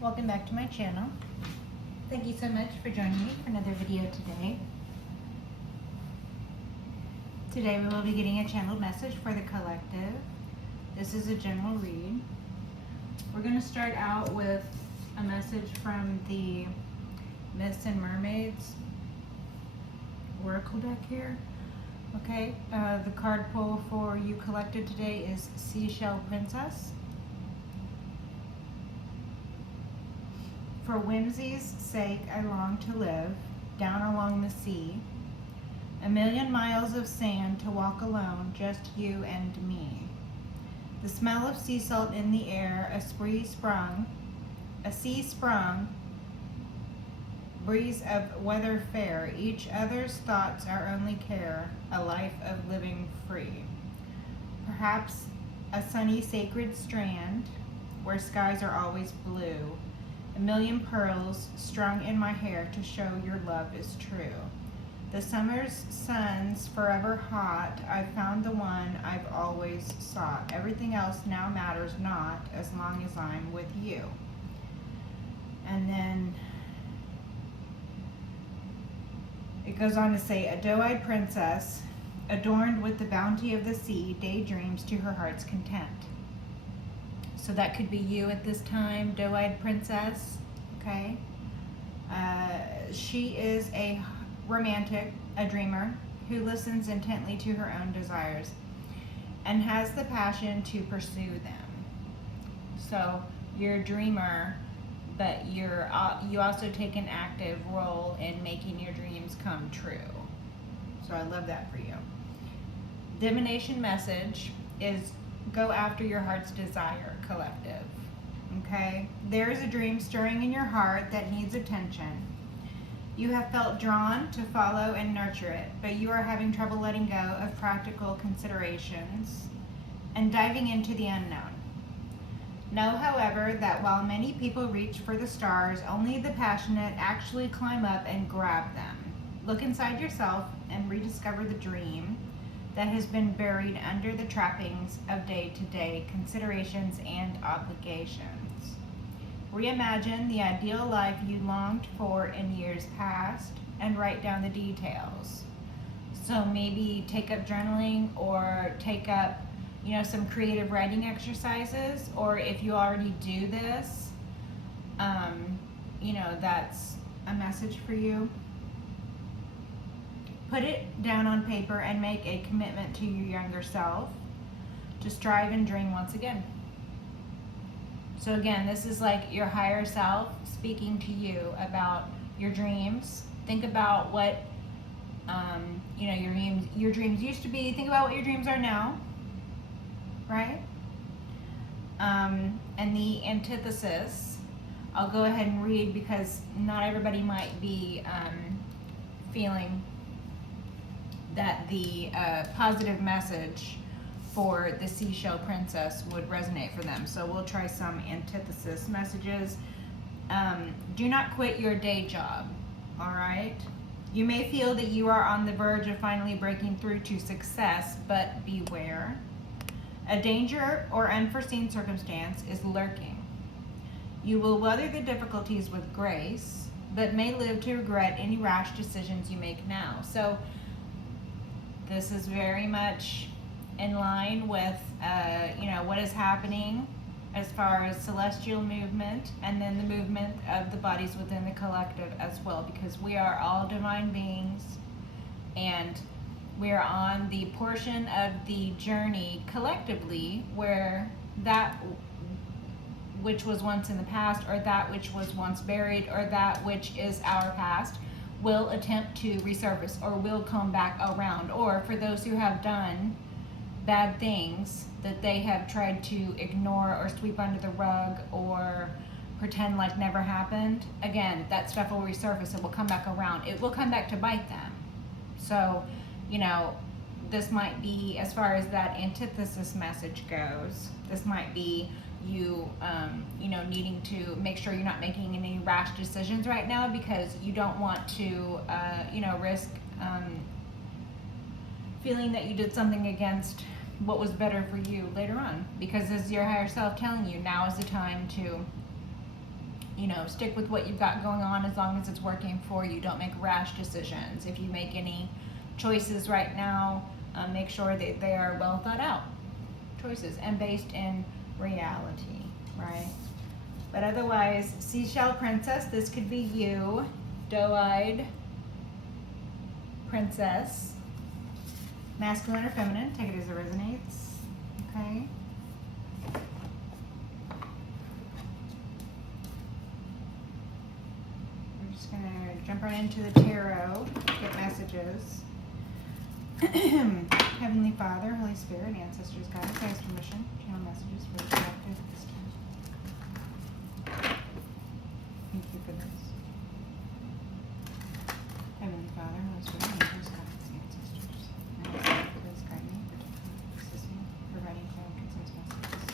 Welcome back to my channel. Thank you so much for joining me for another video today. Today we will be getting a channeled message for the collective. This is a general read. We're going to start out with a message from the Myths and Mermaids Oracle deck here. Okay, the card pull for you collective today is Seashell Princess. For whimsy's sake I long to live, down along the sea, 1,000,000 miles of sand to walk alone, just you and me. The smell of sea salt in the air, a sea sprung, breeze of weather fair, each other's thoughts our only care, a life of living free. Perhaps a sunny sacred strand, where skies are always blue, 1,000,000 pearls strung in my hair to show your love is true. The summer's sun's forever hot, I've found the one I've always sought. Everything else now matters not, as long as I'm with you. And then it goes on to say, a doe-eyed princess, adorned with the bounty of the sea, daydreams to her heart's content. So that could be you at this time, doe-eyed princess, okay? She is a romantic, a dreamer, who listens intently to her own desires and has the passion to pursue them. So you're a dreamer, but you also take an active role in making your dreams come true. So I love that for you. Divination message is go after your heart's desire, collective. Okay? There is a dream stirring in your heart that needs attention. You have felt drawn to follow and nurture it, but you are having trouble letting go of practical considerations and diving into the unknown. Know, however, that while many people reach for the stars, only the passionate actually climb up and grab them. Look inside yourself and rediscover the dream that has been buried under the trappings of day-to-day considerations and obligations. Reimagine the ideal life you longed for in years past and write down the details. So maybe take up journaling or take up, some creative writing exercises, or if you already do this, that's a message for you. Put it down on paper and make a commitment to your younger self to strive and dream once again. So again, this is like your higher self speaking to you about your dreams. Think about what your dreams used to be. Think about what your dreams are now, right? And the antithesis, I'll go ahead and read because not everybody might be feeling that the positive message for the Seashell Princess would resonate for them. So we'll try some antithesis messages. Do not quit your day job, all right? You may feel that you are on the verge of finally breaking through to success, but beware. A danger or unforeseen circumstance is lurking. You will weather the difficulties with grace, but may live to regret any rash decisions you make now. So this is very much in line with, what is happening as far as celestial movement and then the movement of the bodies within the collective as well, because we are all divine beings and we are on the portion of the journey collectively where that which was once in the past, or that which was once buried, or that which is our past will attempt to resurface or will come back around. Or for those who have done bad things that they have tried to ignore or sweep under the rug or pretend like never happened, again, that stuff will resurface. It will come back around. It will come back to bite them. So, this might be, as far as that antithesis message goes, this might be you, needing to make sure you're not making any rash decisions right now because you don't want to, risk feeling that you did something against what was better for you later on. Because as your higher self telling you, now is the time to, stick with what you've got going on as long as it's working for you. Don't make rash decisions. If you make any choices right now, make sure that they are well thought out choices and based in reality, right? But otherwise, Seashell Princess, this could be you, doe-eyed princess, masculine or feminine, take it as it resonates, okay? We're just gonna jump right into the tarot, get messages. Heavenly Father, Holy Spirit, ancestors, guides, I ask permission, channel messages for the collective this time. Thank you for this. Heavenly Father, Holy Spirit, angels, guides, ancestors, and I ask you please guide me, protect me, assist me, providing clear and concise messages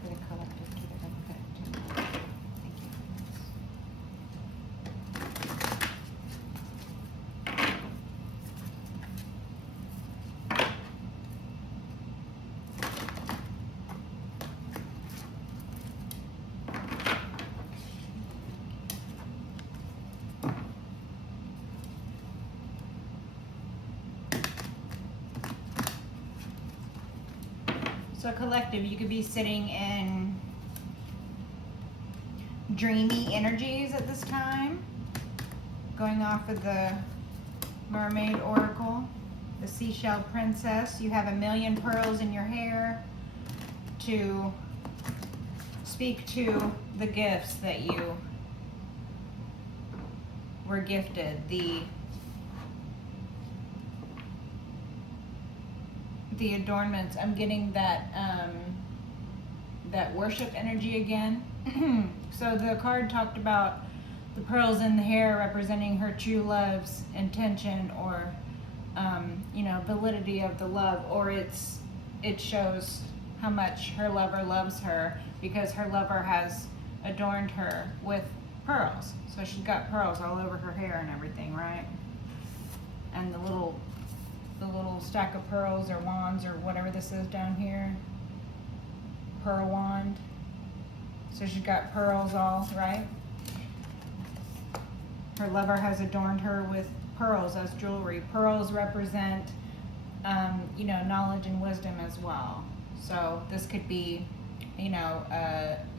for the collective to the benefit of tomorrow. Thank you for this. So collective, you could be sitting in dreamy energies at this time, going off of the Mermaid Oracle, the Seashell Princess. You have 1,000,000 pearls in your hair to speak to the gifts that you were gifted, the adornments. I'm getting that that worship energy again. So the card talked about the pearls in the hair representing her true love's intention, or validity of the love, or it shows how much her lover loves her because her lover has adorned her with pearls. So she's got pearls all over her hair and everything, right? And the little stack of pearls or wands or whatever this is down here, pearl wand. So she's got pearls all, right? Her lover has adorned her with pearls as jewelry. Pearls represent, knowledge and wisdom as well. So this could be,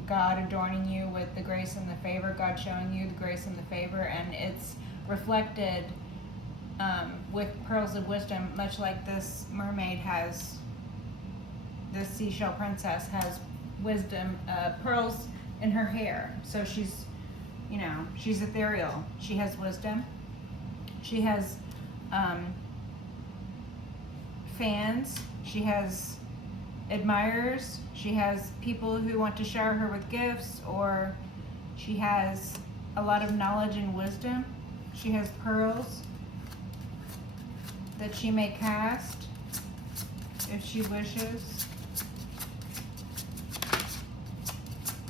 God adorning you with the grace and the favor, God showing you the grace and the favor, and it's reflected with pearls of wisdom, much like this mermaid has, this seashell princess has wisdom, pearls in her hair. So she's ethereal. She has wisdom. She has fans. She has admirers. She has people who want to shower her with gifts, or she has a lot of knowledge and wisdom. She has pearls that she may cast if she wishes.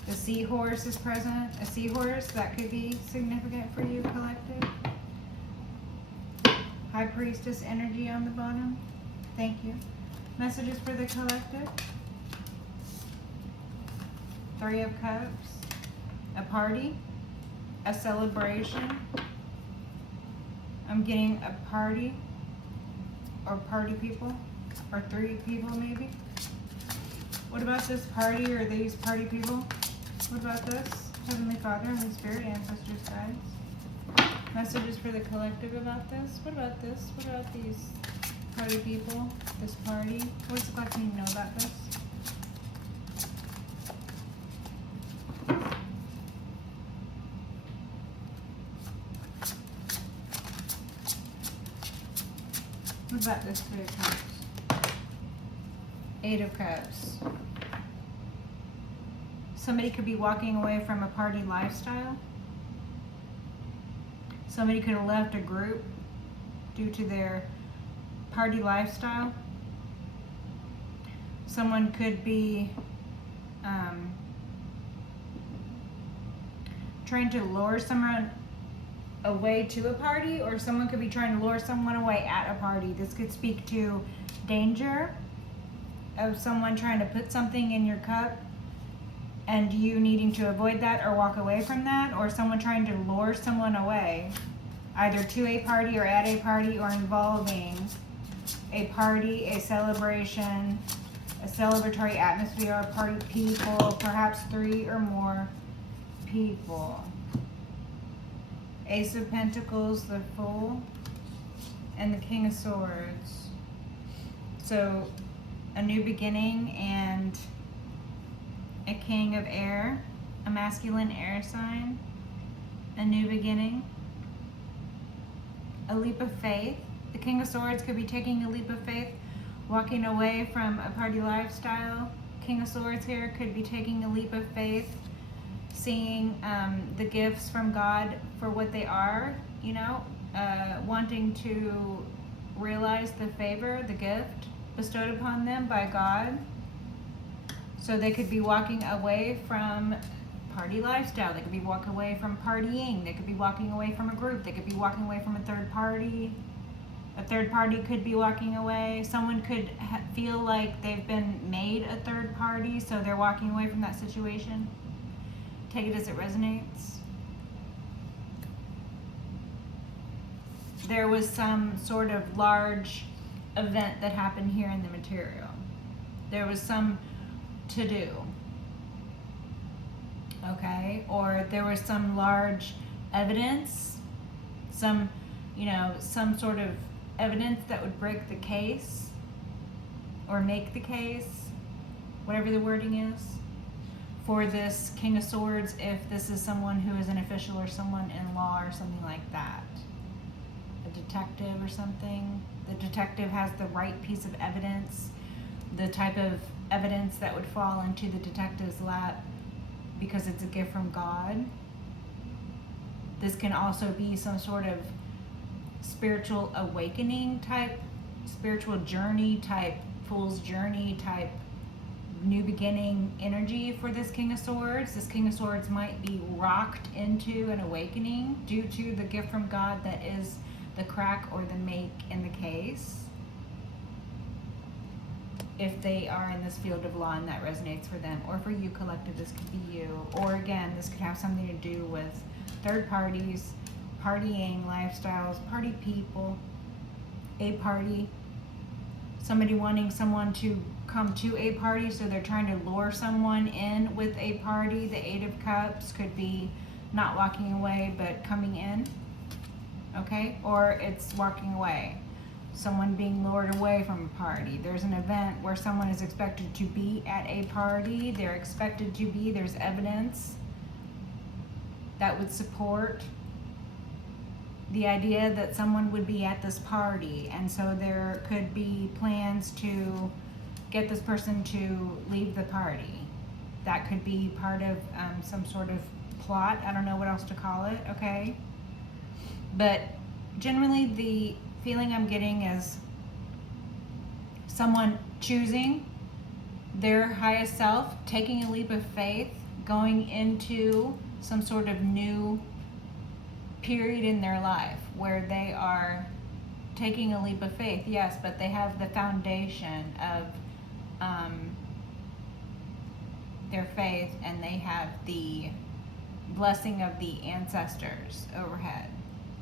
The seahorse is present. A seahorse, that could be significant for you, collective. High Priestess energy on the bottom. Thank you. Messages for the collective. 3 of Cups. A party. A celebration. I'm getting a party. Or party people. Or 3 people maybe. What about this party or these party people? What about this? Heavenly Father, Holy Spirit, ancestors, guides. Messages for the collective about this. What about this? What about these party people? This party? What does the collective need to know about this? What about this 3 of Cups? 8 of Cups. Somebody could be walking away from a party lifestyle. Somebody could have left a group due to their party lifestyle. Someone could be trying to lure someone away to a party, or someone could be trying to lure someone away at a party. This could speak to danger of someone trying to put something in your cup and you needing to avoid that or walk away from that, or someone trying to lure someone away, either to a party or at a party, or involving a party, a celebration, a celebratory atmosphere, party people, perhaps 3 or more people. Ace of Pentacles, the Fool, and the King of Swords. So, a new beginning and a King of Air, a masculine air sign, a new beginning, a leap of faith. The King of Swords could be taking a leap of faith, walking away from a party lifestyle. King of Swords here could be taking a leap of faith, seeing the gifts from God for what they are, you know, wanting to realize the favor, the gift bestowed upon them by God. So they could be walking away from party lifestyle. They could be walking away from partying. They could be walking away from a group. They could be walking away from a third party. A third party could be walking away. Someone could feel like they've been made a third party, so they're walking away from that situation. Take it as it resonates. There was some sort of large event that happened here in the material. There was some to do. Okay? Or there was some large evidence, some sort of evidence that would break the case or make the case, whatever the wording is, for this King of Swords, if this is someone who is an official or someone in law or something like that. A detective or something. The detective has the right piece of evidence, the type of evidence that would fall into the detective's lap because it's a gift from God. This can also be some sort of spiritual awakening type, spiritual journey type, fool's journey type, new beginning energy for this King of Swords. This King of Swords might be rocked into an awakening due to the gift from God that is the crack or the make in the case. If they are in this field of law and that resonates for them, or for you collective, this could be you. Or again, this could have something to do with third parties, partying lifestyles, party people, a party, somebody wanting someone to come to a party, so they're trying to lure someone in with a party. The Eight of Cups could be not walking away but coming in, okay? Or it's walking away. Someone being lured away from a party. There's an event where someone is expected to be at a party. They're expected to be. There's evidence that would support the idea that someone would be at this party. And so there could be plans to get this person to leave the party. That could be part of some sort of plot. I don't know what else to call it, okay? But generally the feeling I'm getting is someone choosing their highest self, taking a leap of faith, going into some sort of new period in their life where they are taking a leap of faith, yes, but they have the foundation of their faith, and they have the blessing of the ancestors overhead.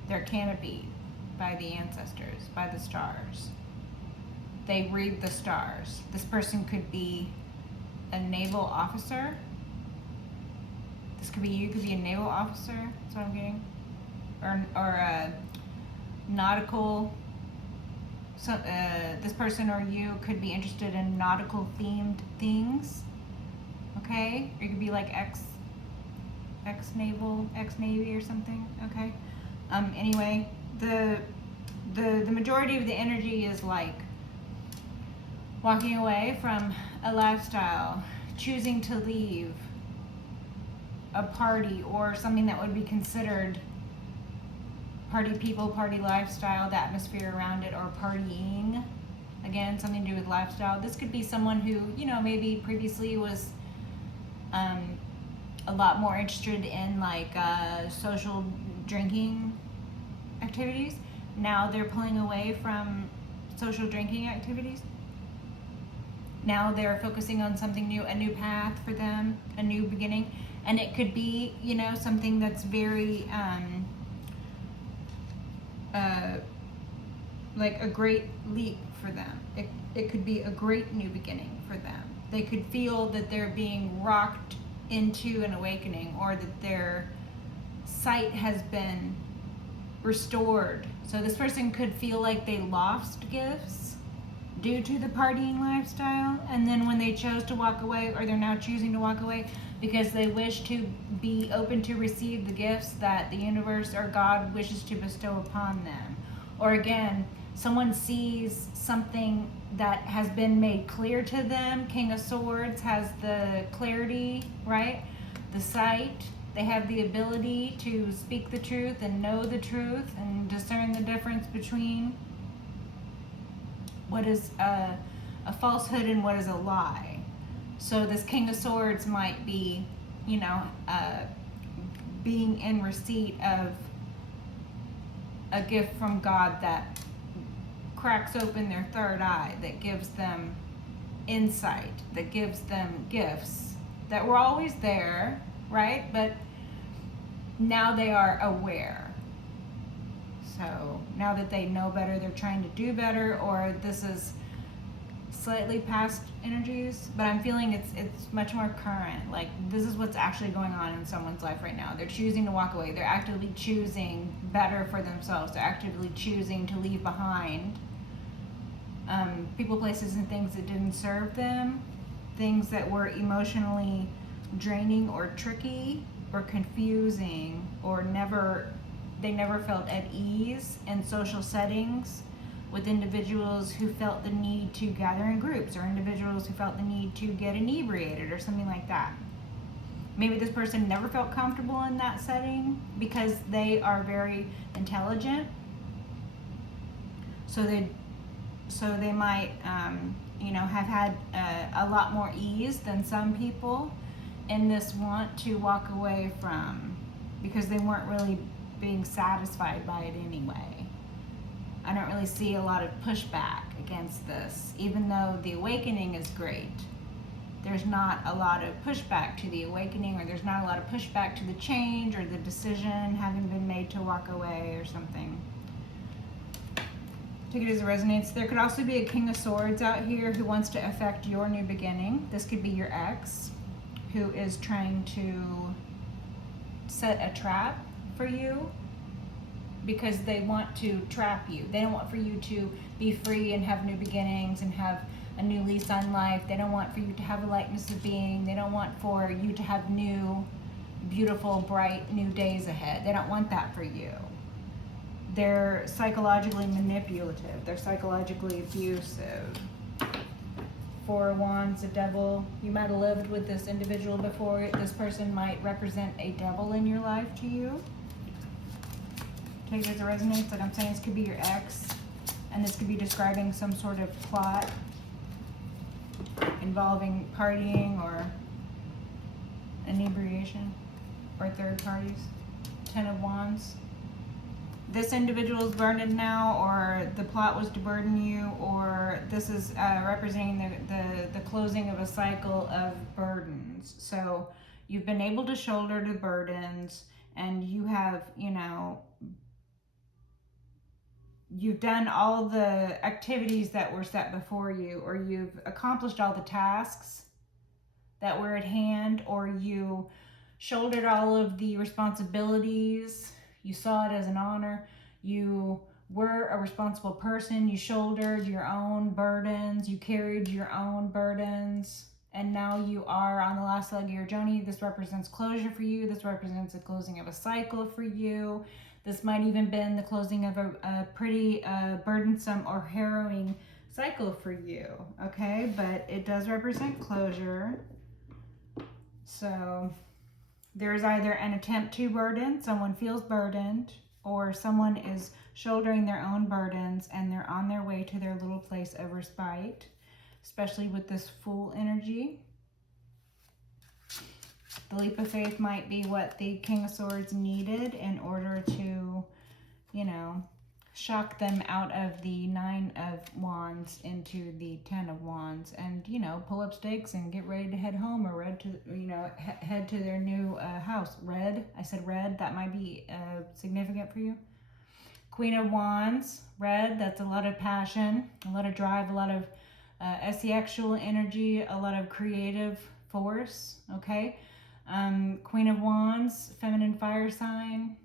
They're canopied by the ancestors, by the stars. They read the stars. This person could be a naval officer. This could be you, could be a naval officer, that's what I'm getting. Or a nautical, so, this person or you could be interested in nautical themed things, okay? Or you could be like ex-naval, ex-navy or something, okay? Anyway, the majority of the energy is like walking away from a lifestyle, choosing to leave a party or something that would be considered party people, party lifestyle, the atmosphere around it, or partying. Again, something to do with lifestyle. This could be someone who, maybe previously was a lot more interested in like social drinking activities. Now they're pulling away from social drinking activities. Now they're focusing on something new, a new path for them, a new beginning. And it could be, you know, something that's very, like a great leap for them. It could be a great new beginning for them. They could feel that they're being rocked into an awakening, or that their sight has been restored. So this person could feel like they lost gifts due to the partying lifestyle, and then when they chose to walk away, or they're now choosing to walk away because they wish to be open to receive the gifts that the universe or God wishes to bestow upon them. Or again, someone sees something that has been made clear to them. King of Swords has the clarity, right? The sight. They have the ability to speak the truth and know the truth and discern the difference between what is a falsehood and what is a lie. So this King of Swords might be, you know, being in receipt of a gift from God that cracks open their third eye, that gives them insight, that gives them gifts that were always there, right? But now they are aware. So now that they know better, they're trying to do better, or this is slightly past energies, but I'm feeling it's much more current. Like this is what's actually going on in someone's life right now. They're choosing to walk away. They're actively choosing better for themselves. They're actively choosing to leave behind people, places, and things that didn't serve them, things that were emotionally draining or tricky or confusing, or they never felt at ease in social settings with individuals who felt the need to gather in groups, or individuals who felt the need to get inebriated or something like that. Maybe this person never felt comfortable in that setting because they are very intelligent. So they might, you know, have had a lot more ease than some people in this want to walk away from, because they weren't really being satisfied by it anyway. I don't really see a lot of pushback against this, even though the awakening is great. There's not a lot of pushback to the awakening, or there's not a lot of pushback to the change or the decision having been made to walk away or something. Take it as it resonates. There could also be a King of Swords out here who wants to affect your new beginning. This could be your ex who is trying to set a trap for you, because they want to trap you. They don't want for you to be free and have new beginnings and have a new lease on life. They don't want for you to have a lightness of being. They don't want for you to have new, beautiful, bright, new days ahead. They don't want that for you. They're psychologically manipulative. They're psychologically abusive. Four of Wands, the Devil. You might have lived with this individual before. This person might represent a devil in your life to you. Take it as it resonates. Like I'm saying, this could be your ex, and this could be describing some sort of plot involving partying or inebriation or third parties. 10 of Wands. This individual is burdened now, or the plot was to burden you, or this is representing the closing of a cycle of burdens. So you've been able to shoulder the burdens, and you have, you know, you've done all the activities that were set before you, or you've accomplished all the tasks that were at hand, or you shouldered all of the responsibilities. You saw it as an honor. You were a responsible person. You shouldered your own burdens. You carried your own burdens. And now you are on the last leg of your journey. This represents closure for you. This represents the closing of a cycle for you. This might even been the closing of a pretty burdensome or harrowing cycle for you, okay? But it does represent closure. So there's either an attempt to burden, someone feels burdened, or someone is shouldering their own burdens and they're on their way to their little place of respite, especially with this Fool energy. The leap of faith might be what the King of Swords needed in order to, you know, shock them out of the 9 of Wands into the 10 of Wands, and pull up stakes and get ready to head home, or head to their new house. Red, I said red, that might be significant for you. Queen of Wands, red, that's a lot of passion, a lot of drive, a lot of sexual energy, a lot of creative force, okay? Queen of Wands, feminine fire sign.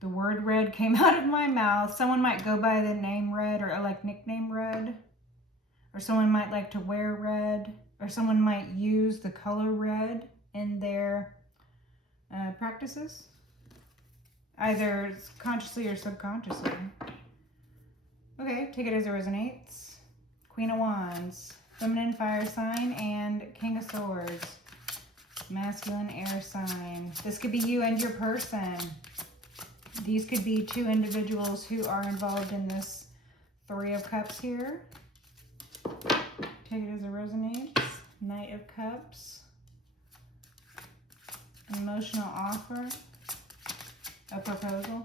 The word red came out of my mouth. Someone might go by the name Red, or like nickname Red. Or someone might like to wear red. Or someone might use the color red in their practices. Either consciously or subconsciously. Okay, take it as it resonates. Queen of Wands, feminine fire sign, and King of Swords, masculine air sign. This could be you and your person. These could be two individuals who are involved in this 3 of Cups here. Take it as it resonates. Knight of Cups. Emotional offer. A proposal.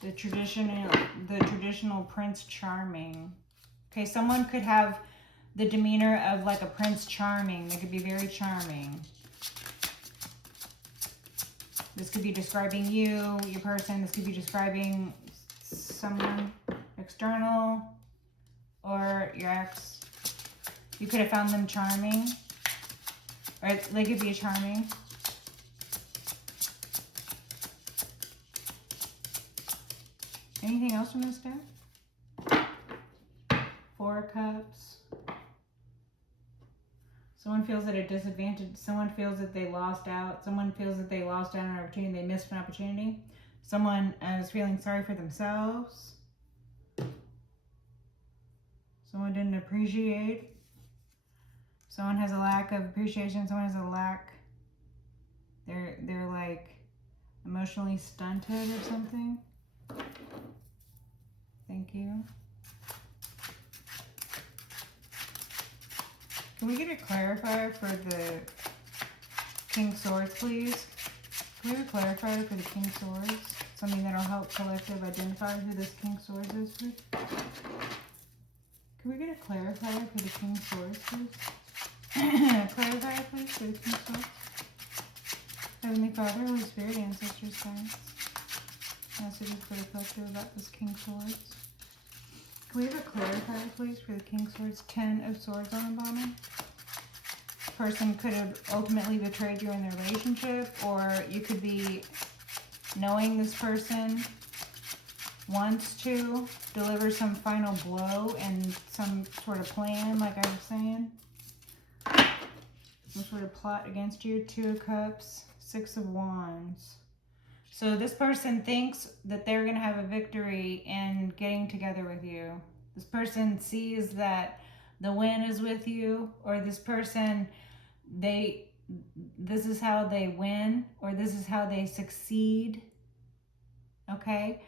The traditional Prince Charming. Okay, someone could have the demeanor of like a Prince Charming. They could be very charming. This could be describing you, your person. This could be describing someone external or your ex. You could have found them charming. Or they could be charming. Anything else from this deck? 4 of Cups. Someone feels at a disadvantage. Someone feels that they lost out. Someone feels that they lost out on an opportunity. They missed an opportunity. Someone is feeling sorry for themselves. Someone didn't appreciate. Someone has a lack of appreciation. Someone has a lack. They're like emotionally stunted or something. Thank you. Can we get a clarifier for the King Swords, please? Can we have a clarifier for the King Swords? Something that'll help collective identify who this King Swords is, please? Can we get a clarifier for the King Swords, please? Clarifier, please, for the King Swords. Heavenly Father, Holy Spirit, Ancestors, Guides. Messages for the collective about this King Swords. Can we have a clarifier, please, for the King Swords? 10 of Swords on the bottom. Person could have ultimately betrayed you in their relationship, or you could be knowing this person wants to deliver some final blow and some sort of plan, like I was saying. Some sort of plot against you. 2 of Cups, 6 of Wands. So this person thinks that they're going to have a victory in getting together with you. This person sees that the win is with you, or this person, this is how they win, or this is how they succeed. Okay?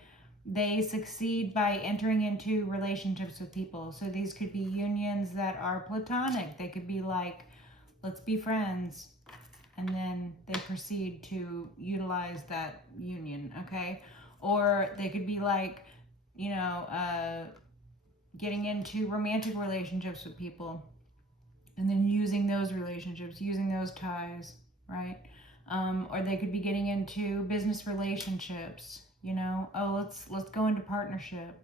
They succeed by entering into relationships with people. So these could be unions that are platonic. They could be like, let's be friends. And then they proceed to utilize that union, okay? Or they could be like, getting into romantic relationships with people and then using those relationships, using those ties, right? Or they could be getting into business relationships, oh, let's go into partnership,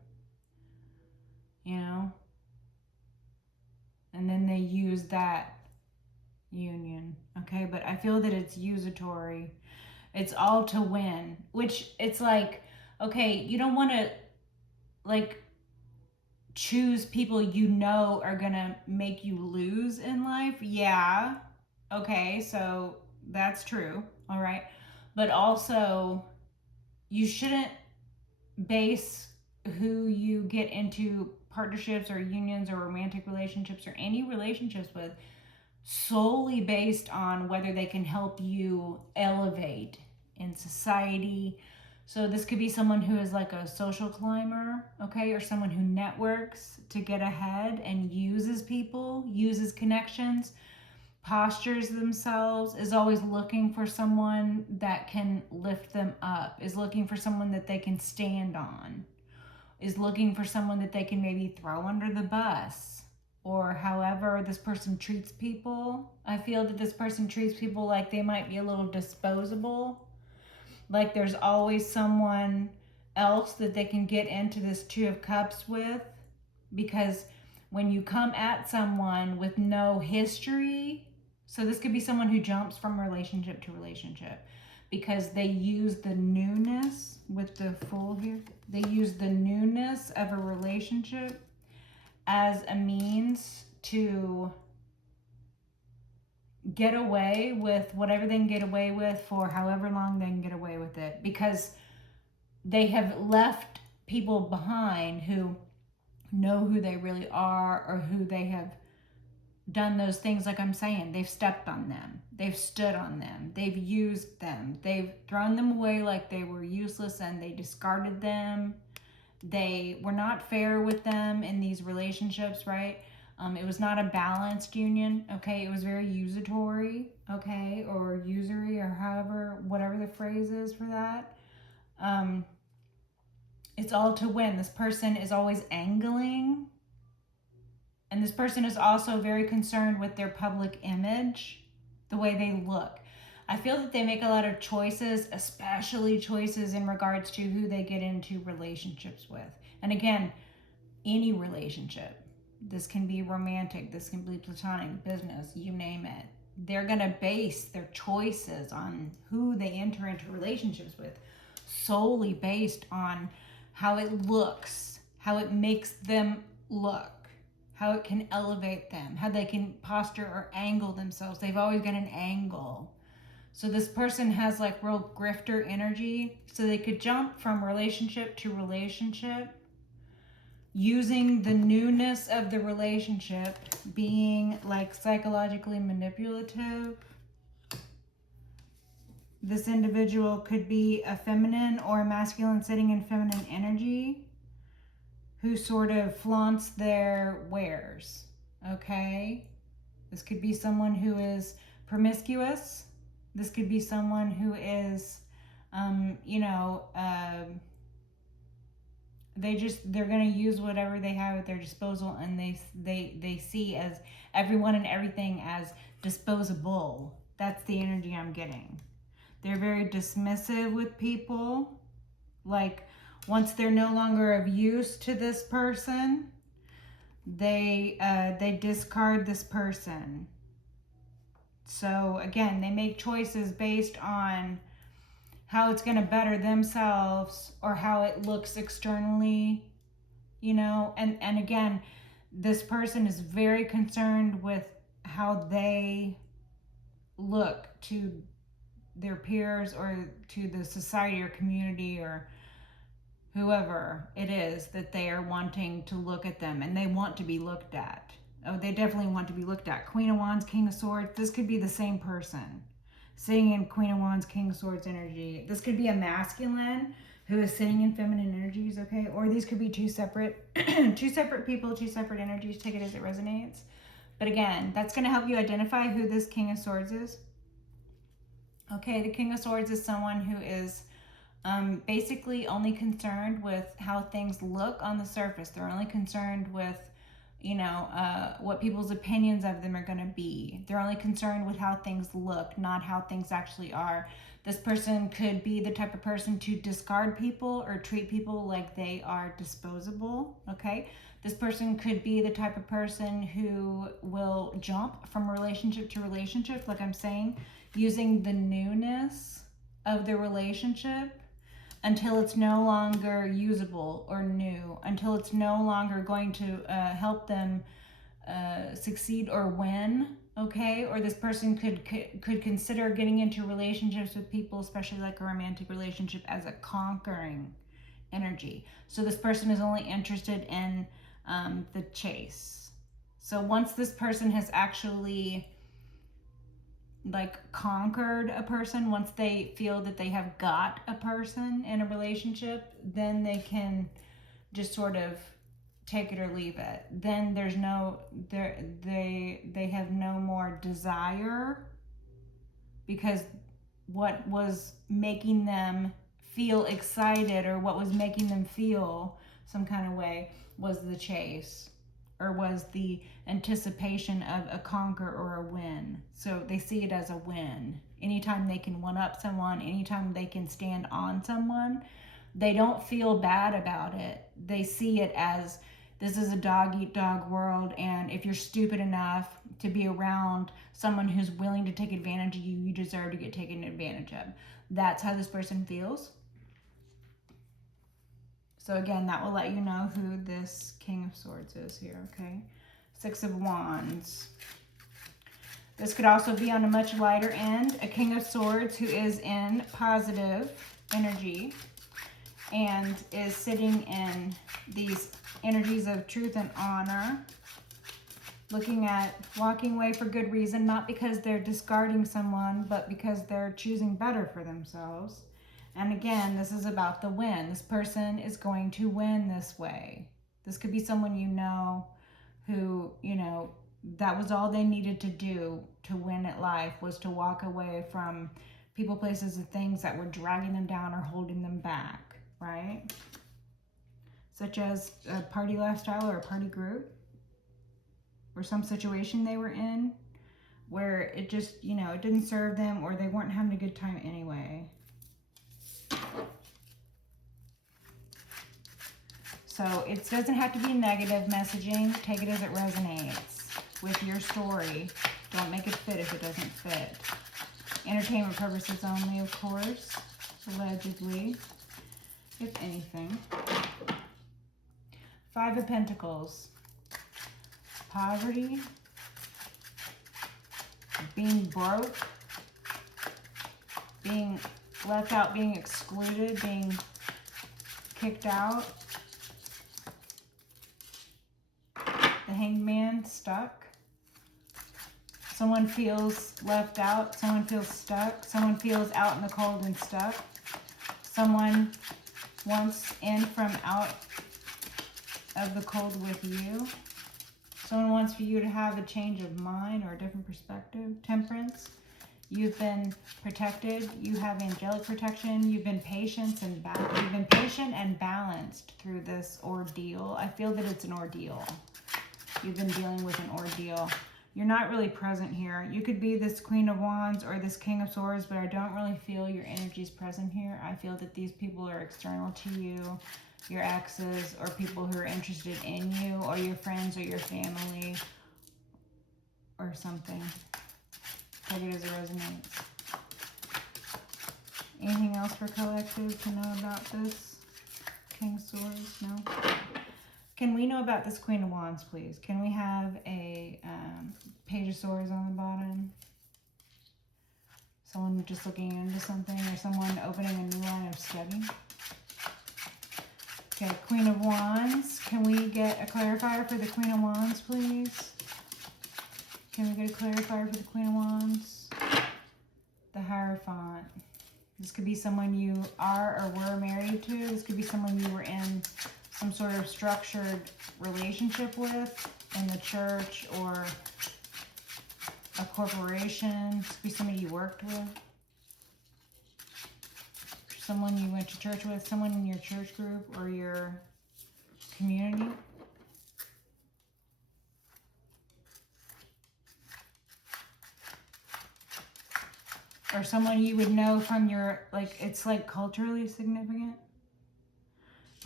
and then they use that union, okay? But I feel that it's usatory. It's all to win, which it's like, okay, you don't want to like choose people are gonna make you lose in life. Yeah, okay, so that's true, all right? But also, you shouldn't base who you get into partnerships or unions or romantic relationships or any relationships with solely based on whether they can help you elevate in society. So this could be someone who is like a social climber, okay, or someone who networks to get ahead and uses people, uses connections postures themselves, is always looking for someone that can lift them up, is looking for someone that they can stand on, is looking for someone that they can maybe throw under the bus, or however this person treats people. I feel that this person treats people like they might be a little disposable, like there's always someone else that they can get into this Two of Cups with, because when you come at someone with no history, so this could be someone who jumps from relationship to relationship because they use the newness with the Fool here. They use the newness of a relationship as a means to get away with whatever they can get away with for however long they can get away with it, because they have left people behind who know who they really are, or who they have done those things. Like I'm saying, they've stepped on them, they've stood on them, they've used them, they've thrown them away like they were useless, and they discarded them. They were not fair with them in these relationships, right? It was not a balanced union, okay? It was very usatory, okay? Or usury, or however, whatever the phrase is for that. It's all to win. This person is always angling. And this person is also very concerned with their public image, the way they look. I feel that they make a lot of choices, especially choices in regards to who they get into relationships with. And again, any relationship. This can be romantic, this can be platonic, business, you name it. They're going to base their choices on who they enter into relationships with solely based on how it looks, how it makes them look, how it can elevate them, how they can posture or angle themselves. They've always got an angle. So this person has like real grifter energy, so they could jump from relationship to relationship, using the newness of the relationship, being like psychologically manipulative. This individual could be a feminine or a masculine sitting in feminine energy who sort of flaunts their wares, okay? This could be someone who is promiscuous. This could be someone who is, they're going to use whatever they have at their disposal, and they see as everyone and everything as disposable. That's the energy I'm getting. They're very dismissive with people. Like, once they're no longer of use to this person, they discard this person. So again, they make choices based on how it's going to better themselves or how it looks externally, and again, this person is very concerned with how they look to their peers or to the society or community or whoever it is that they are wanting to look at them, and they want to be looked at. Oh, they definitely want to be looked at. Queen of Wands, King of Swords, this could be the same person sitting in Queen of Wands, King of Swords energy. This could be a masculine who is sitting in feminine energies, okay? Or these could be two separate people, two separate energies. Take it as it resonates. But again, that's going to help you identify who this King of Swords is. Okay, the King of Swords is someone who is basically only concerned with how things look on the surface. They're only concerned with what people's opinions of them are going to be. They're only concerned with how things look, not how things actually are. This person could be the type of person to discard people or treat people like they are disposable, okay? This person could be the type of person who will jump from relationship to relationship, like I'm saying, using the newness of the relationship until it's no longer usable or new, until it's no longer going to help them succeed or win, okay? Or this person could consider getting into relationships with people, especially like a romantic relationship, as a conquering energy. So this person is only interested in the chase. So once this person has actually conquered a person, once they feel that they have got a person in a relationship, then they can just sort of take it or leave it. Then there's no, they have no more desire, because what was making them feel excited, or what was making them feel some kind of way, was the chase, or was the anticipation of a conquer or a win. So they see it as a win. Anytime they can one up someone, anytime they can stand on someone, they don't feel bad about it. They see it as, this is a dog eat dog world, and if you're stupid enough to be around someone who's willing to take advantage of you, you deserve to get taken advantage of. That's how this person feels. So again, that will let you know who this King of Swords is here, okay? Six of Wands. This could also be on a much lighter end. A King of Swords who is in positive energy and is sitting in these energies of truth and honor, looking at walking away for good reason, not because they're discarding someone, but because they're choosing better for themselves. And again, this is about the win. This person is going to win this way. This could be someone you know who, you know, that was all they needed to do to win at life, was to walk away from people, places, and things that were dragging them down or holding them back, right? Such as a party lifestyle or a party group, or some situation they were in where it just, you know, it didn't serve them, or they weren't having a good time anyway. So it doesn't have to be negative messaging. Take it as it resonates with your story. Don't make it fit if it doesn't fit. Entertainment purposes only, of course. Allegedly, if anything. Five of Pentacles. Poverty. Being broke. Being left out, being excluded, being kicked out. The Hanged Man, stuck. Someone feels left out. Someone feels stuck. Someone feels out in the cold and stuck. Someone wants in from out of the cold with you. Someone wants for you to have a change of mind or a different perspective. Temperance. You've been protected. You have angelic protection. You've been patient and balanced through this ordeal. I feel that it's an ordeal. You've been dealing with an ordeal. You're not really present here. You could be this Queen of Wands or this King of Swords, but I don't really feel your energy's present here. I feel that these people are external to you, your exes, or people who are interested in you, or your friends or your family, or something. Take it as it resonates. Anything else for collective to know about this King of Swords? No? Can we know about this Queen of Wands, please? Can we have a Page of Swords on the bottom? Someone just looking into something, or someone opening a new line of study? Okay, Queen of Wands. Can we get a clarifier for the Queen of Wands, please? Can we get a clarifier for the Queen of Wands? The Hierophant. This could be someone you are or were married to. This could be someone you were in some sort of structured relationship with in the church or a corporation. This could be somebody you worked with. Someone you went to church with. Someone in your church group or your community. Or someone you would know from your, like, it's like culturally significant.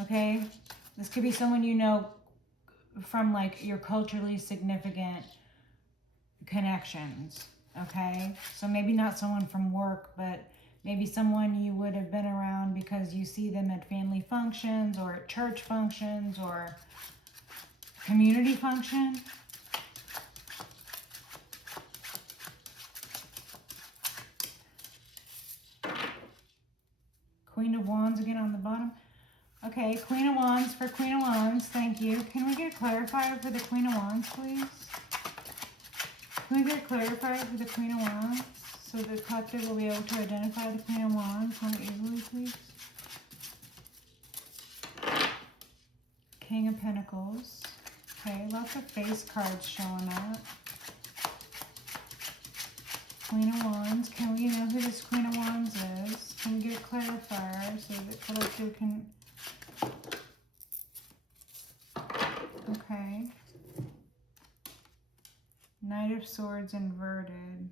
Okay? This could be someone you know from, like, your culturally significant connections. Okay? So maybe not someone from work, but maybe someone you would have been around because you see them at family functions or at church functions or community function. Queen of Wands again on the bottom. Okay, Queen of Wands for Queen of Wands. Thank you. Can we get a clarifier for the Queen of Wands, please? Can we get a clarifier for the Queen of Wands so the collective will be able to identify the Queen of Wands more easily, please? King of Pentacles. Okay, lots of face cards showing up. Queen of Wands. Can we know who this Queen of Wands is? Can we get a clarifier so that collective can... Okay. Knight of Swords inverted.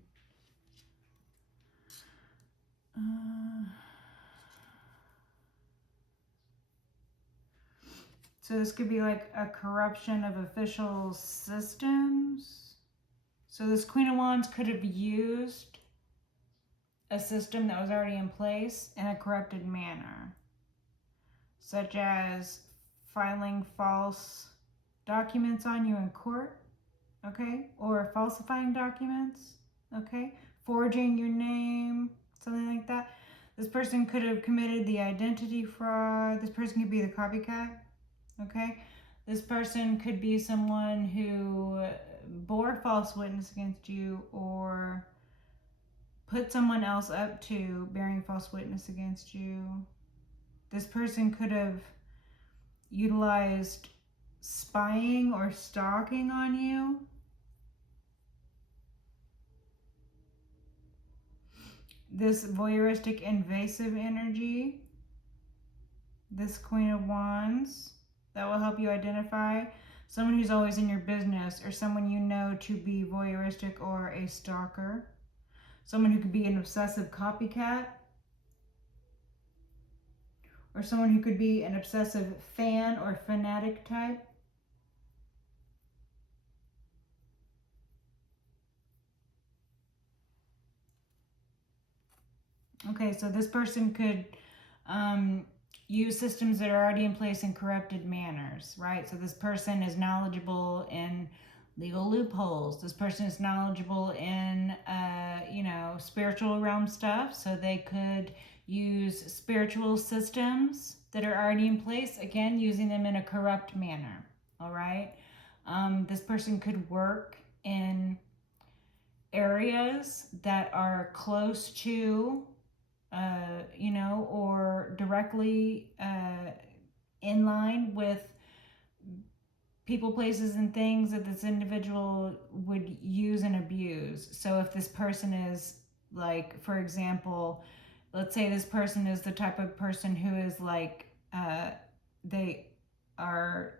So this could be like a corruption of official systems. So this Queen of Wands could have used a system that was already in place in a corrupted manner, such as filing false documents on you in court, okay, or falsifying documents, okay, forging your name, something like that. This person could have committed the identity fraud. This person could be the copycat, okay. This person could be someone who bore false witness against you or put someone else up to bearing false witness against you. This person could have utilized spying or stalking on you. This voyeuristic invasive energy. This Queen of Wands. That will help you identify someone who's always in your business or someone you know to be voyeuristic or a stalker. Someone who could be an obsessive copycat. Or someone who could be an obsessive fan or fanatic type. Okay, so this person could use systems that are already in place in corrupted manners, right? So this person is knowledgeable in legal loopholes. This person is knowledgeable in, spiritual realm stuff. So they could use spiritual systems that are already in place, again, using them in a corrupt manner, all right? This person could work in areas that are close to or directly in line with people, places, and things that this individual would use and abuse. So if this person is like, for example, let's say this person is the type of person who is like, they are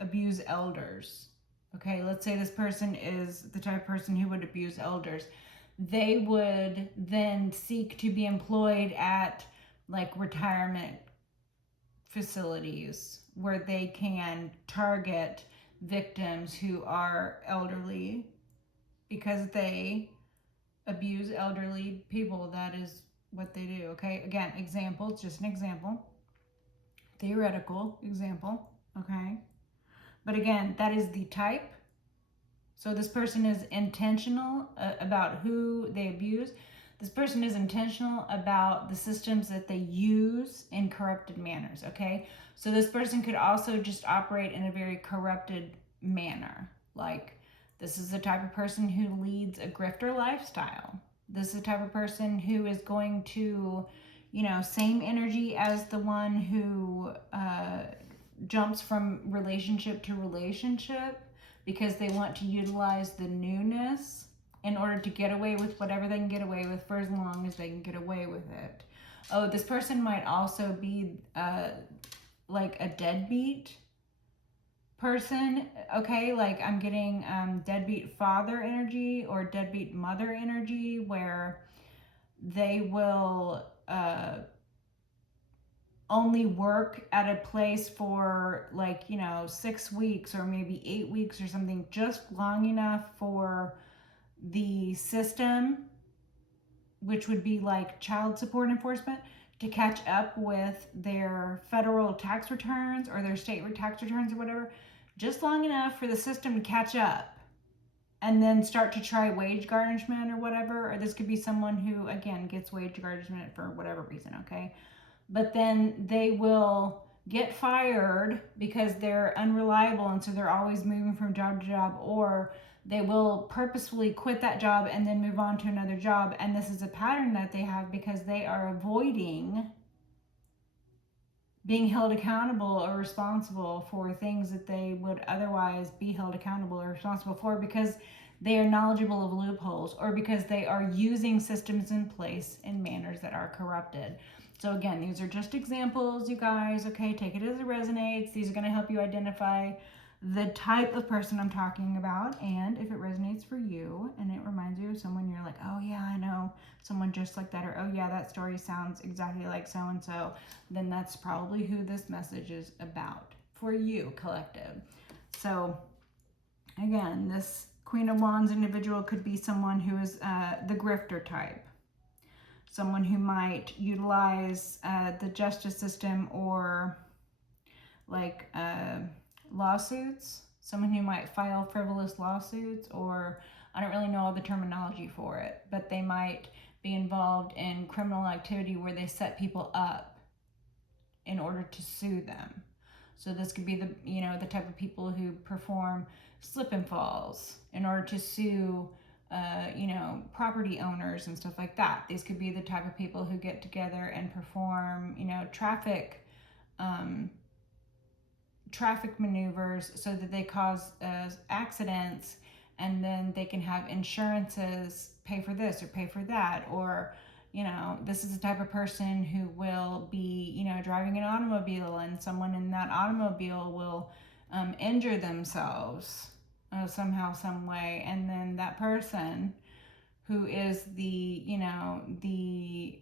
abuse elders. Okay, let's say this person is the type of person who would abuse elders. They would then seek to be employed at like retirement facilities where they can target victims who are elderly because they abuse elderly people. That is what they do. Okay, again, example, it's just an example, theoretical example. Okay, but again, that is the type. So this person is intentional about who they abuse. This person is intentional about the systems that they use in corrupted manners, okay? So this person could also just operate in a very corrupted manner. Like, this is the type of person who leads a grifter lifestyle. This is the type of person who is going to, same energy as the one who jumps from relationship to relationship, because they want to utilize the newness in order to get away with whatever they can get away with for as long as they can get away with it. Oh, this person might also be like a deadbeat person, okay? Like I'm getting deadbeat father energy or deadbeat mother energy, where they will only work at a place for 6 weeks or maybe 8 weeks or something, just long enough for the system, which would be like child support enforcement, to catch up with their federal tax returns or their state tax returns or whatever, just long enough for the system to catch up and then start to try wage garnishment or whatever. Or this could be someone who, again, gets wage garnishment for whatever reason, okay? But then they will get fired because they're unreliable, and so they're always moving from job to job, or they will purposefully quit that job and then move on to another job. And this is a pattern that they have because they are avoiding being held accountable or responsible for things that they would otherwise be held accountable or responsible for because they are knowledgeable of loopholes or because they are using systems in place in manners that are corrupted. So again, these are just examples, you guys. Okay, take it as it resonates. These are going to help you identify the type of person I'm talking about, and if it resonates for you and it reminds you of someone, you're like, oh yeah, I know someone just like that, or oh yeah, that story sounds exactly like so and so, then that's probably who this message is about for you, collective. So again, this Queen of Wands individual could be someone who is the grifter type, someone who might utilize the justice system or like lawsuits, someone who might file frivolous lawsuits, or I don't really know all the terminology for it, but they might be involved in criminal activity where they set people up in order to sue them. So this could be the, you know, the type of people who perform slip and falls in order to sue you know, property owners and stuff like that. These could be the type of people who get together and perform, you know, traffic maneuvers so that they cause accidents, and then they can have insurances pay for this or pay for that. Or, you know, this is the type of person who will be, you know, driving an automobile and someone in that automobile will injure themselves somehow, some way, and then that person who is the, you know, the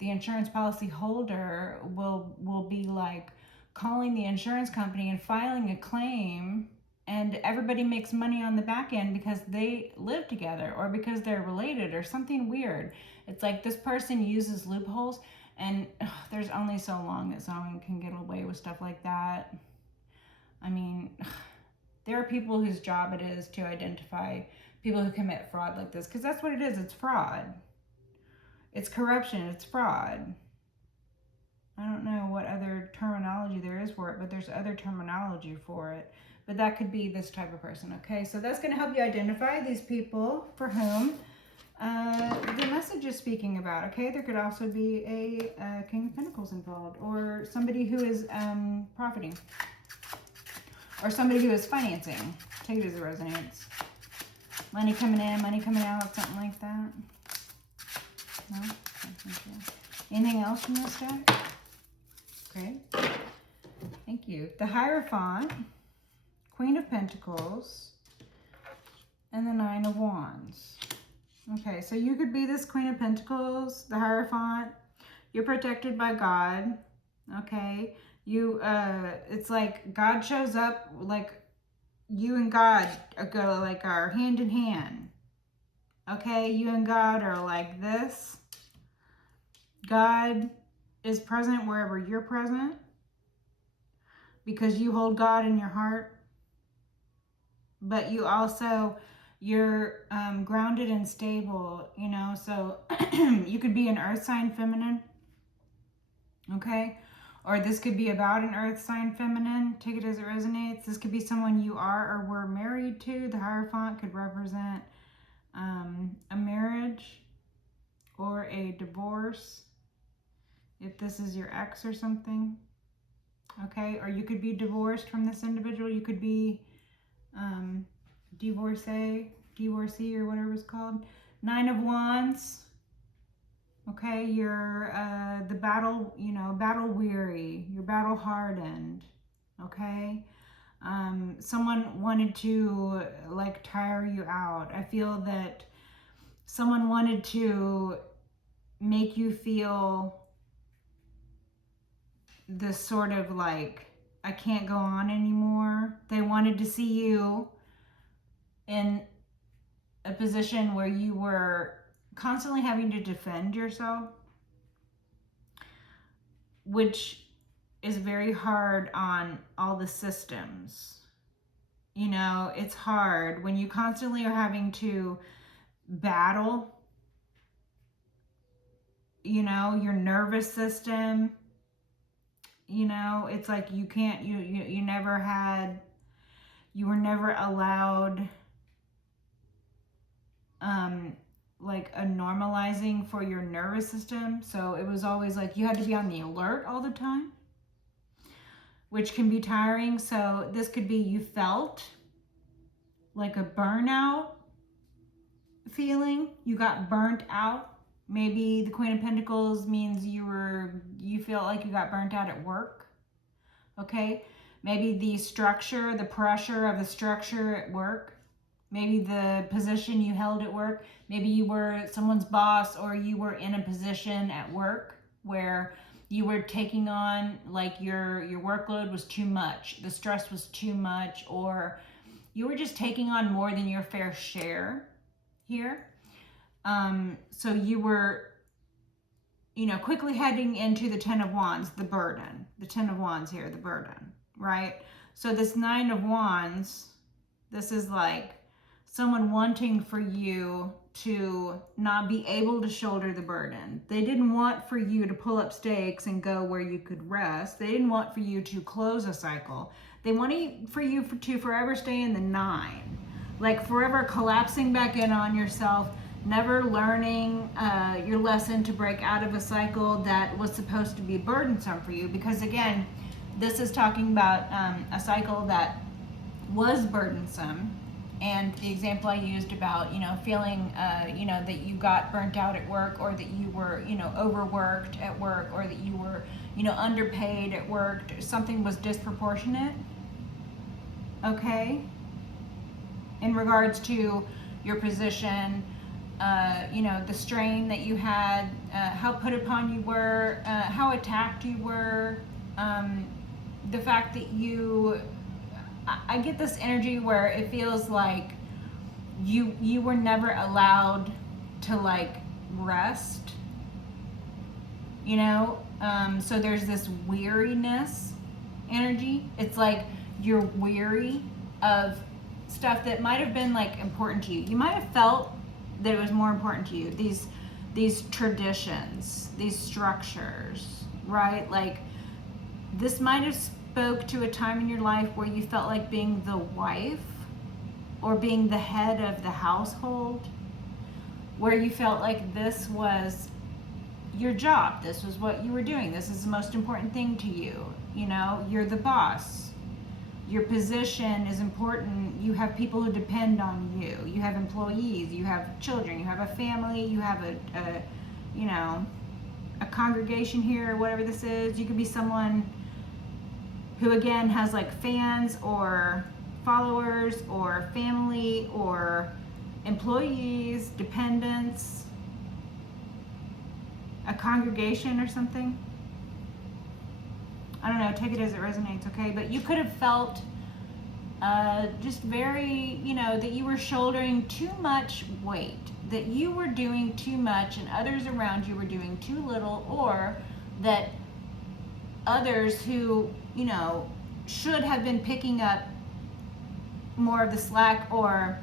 insurance policy holder will be like calling the insurance company and filing a claim, and everybody makes money on the back end because they live together or because they're related or something weird. It's like this person uses loopholes, and there's only so long that someone can get away with stuff like that. I mean, there are people whose job it is to identify people who commit fraud like this, because that's what it is. It's fraud. It's corruption. It's fraud. I don't know what other terminology there is for it, but there's other terminology for it. But that could be this type of person, okay? So that's going to help you identify these people for whom the message is speaking about, okay? There could also be a King of Pentacles involved, or somebody who is profiting, or somebody who is financing. Take it as it resonates. Money coming in, money coming out, something like that. No? Anything else from this deck? Great. Thank you. The Hierophant, Queen of Pentacles, and the Nine of Wands. Okay, so you could be this Queen of Pentacles, the Hierophant. You're protected by God. Okay. You, it's like God shows up, like you and God go like are hand in hand. Okay, you and God are like this. God is present wherever you're present because you hold God in your heart. But you also, you're grounded and stable, you know. So you could be an earth sign feminine. Okay. Or this could be about an earth sign feminine. Take it as it resonates. This could be someone you are or were married to. The Hierophant could represent a marriage or a divorce, if this is your ex or something. Okay, or you could be divorced from this individual. You could be divorcee, or whatever it's called. Nine of Wands. Okay, you're the battle, you know, battle weary. You're battle hardened. Okay. Someone wanted to like tire you out. I feel that someone wanted to make you feel this sort of like, I can't go on anymore. They wanted to see you in a position where you were constantly having to defend yourself, which is very hard on all the systems. You know, it's hard when you constantly are having to battle, you know, your nervous system. You know, it's like you can't, you never had, you were never allowed like a normalizing for your nervous system. So it was always like you had to be on the alert all the time. which can be tiring. So this could be you felt like a burnout feeling. You got burnt out. Maybe the Queen of Pentacles means you feel like you got burnt out at work. Okay? Maybe the structure, the pressure of the structure at work. Maybe the position you held at work. Maybe you were someone's boss, or you were in a position at work where you were taking on, like, your workload was too much, the stress was too much, or you were just taking on more than your fair share here. So you were, quickly heading into the Ten of Wands, the burden. The Ten of Wands here, the burden, right? So this Nine of Wands, this is like someone wanting for you to not be able to shoulder the burden. They didn't want for you to pull up stakes and go where you could rest. They didn't want for you to close a cycle. They wanted for you to forever stay in the 9. Like forever collapsing back in on yourself, never learning your lesson to break out of a cycle that was supposed to be burdensome for you. Because again, this is talking about a cycle that was burdensome. And the example I used about, feeling, that you got burnt out at work, or that you were, overworked at work, or that you were, underpaid at work, something was disproportionate, okay? In regards to your position, the strain that you had, how put upon you were, how attacked you were, the fact that I get this energy where it feels like you were never allowed to like rest, so there's this weariness energy. It's like you're weary of stuff that might have been like important to you. You might have felt that it was more important to you. These traditions, these structures, right? Like this might have spoke to a time in your life where you felt like being the wife or being the head of the household, where you felt like this was your job, this was what you were doing, this is the most important thing to you, you're the boss, your position is important, you have people who depend on you, you have employees, you have children, you have a family, you have a congregation here, whatever this is. You could be someone who again has like fans or followers or family or employees, dependents, a congregation or something. I don't know, take it as it resonates, okay? But you could have felt just very, that you were shouldering too much weight, that you were doing too much and others around you were doing too little, or that others who, should have been picking up more of the slack or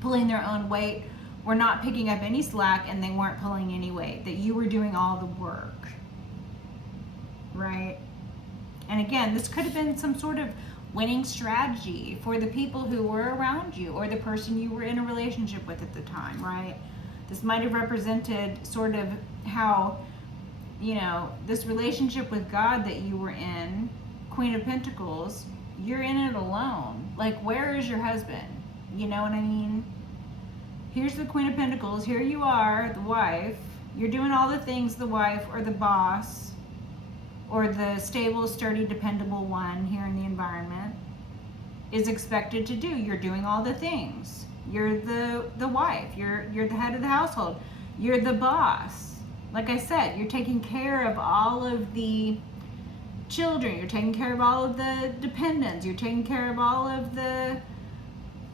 pulling their own weight were not picking up any slack, and they weren't pulling any weight, that you were doing all the work, right? And again, this could have been some sort of winning strategy for the people who were around you or the person you were in a relationship with at the time, right? This might have represented sort of how, this relationship with God that you were in, Queen of Pentacles, you're in it alone. Like, where is your husband? You know what I mean? Here's the Queen of Pentacles. Here you are, the wife. You're doing all the things the wife or the boss or the stable, sturdy, dependable one here in the environment is expected to do. You're doing all the things. You're the wife. You're the head of the household. You're the boss. Like I said, you're taking care of all of the children. You're taking care of all of the dependents. You're taking care of all of the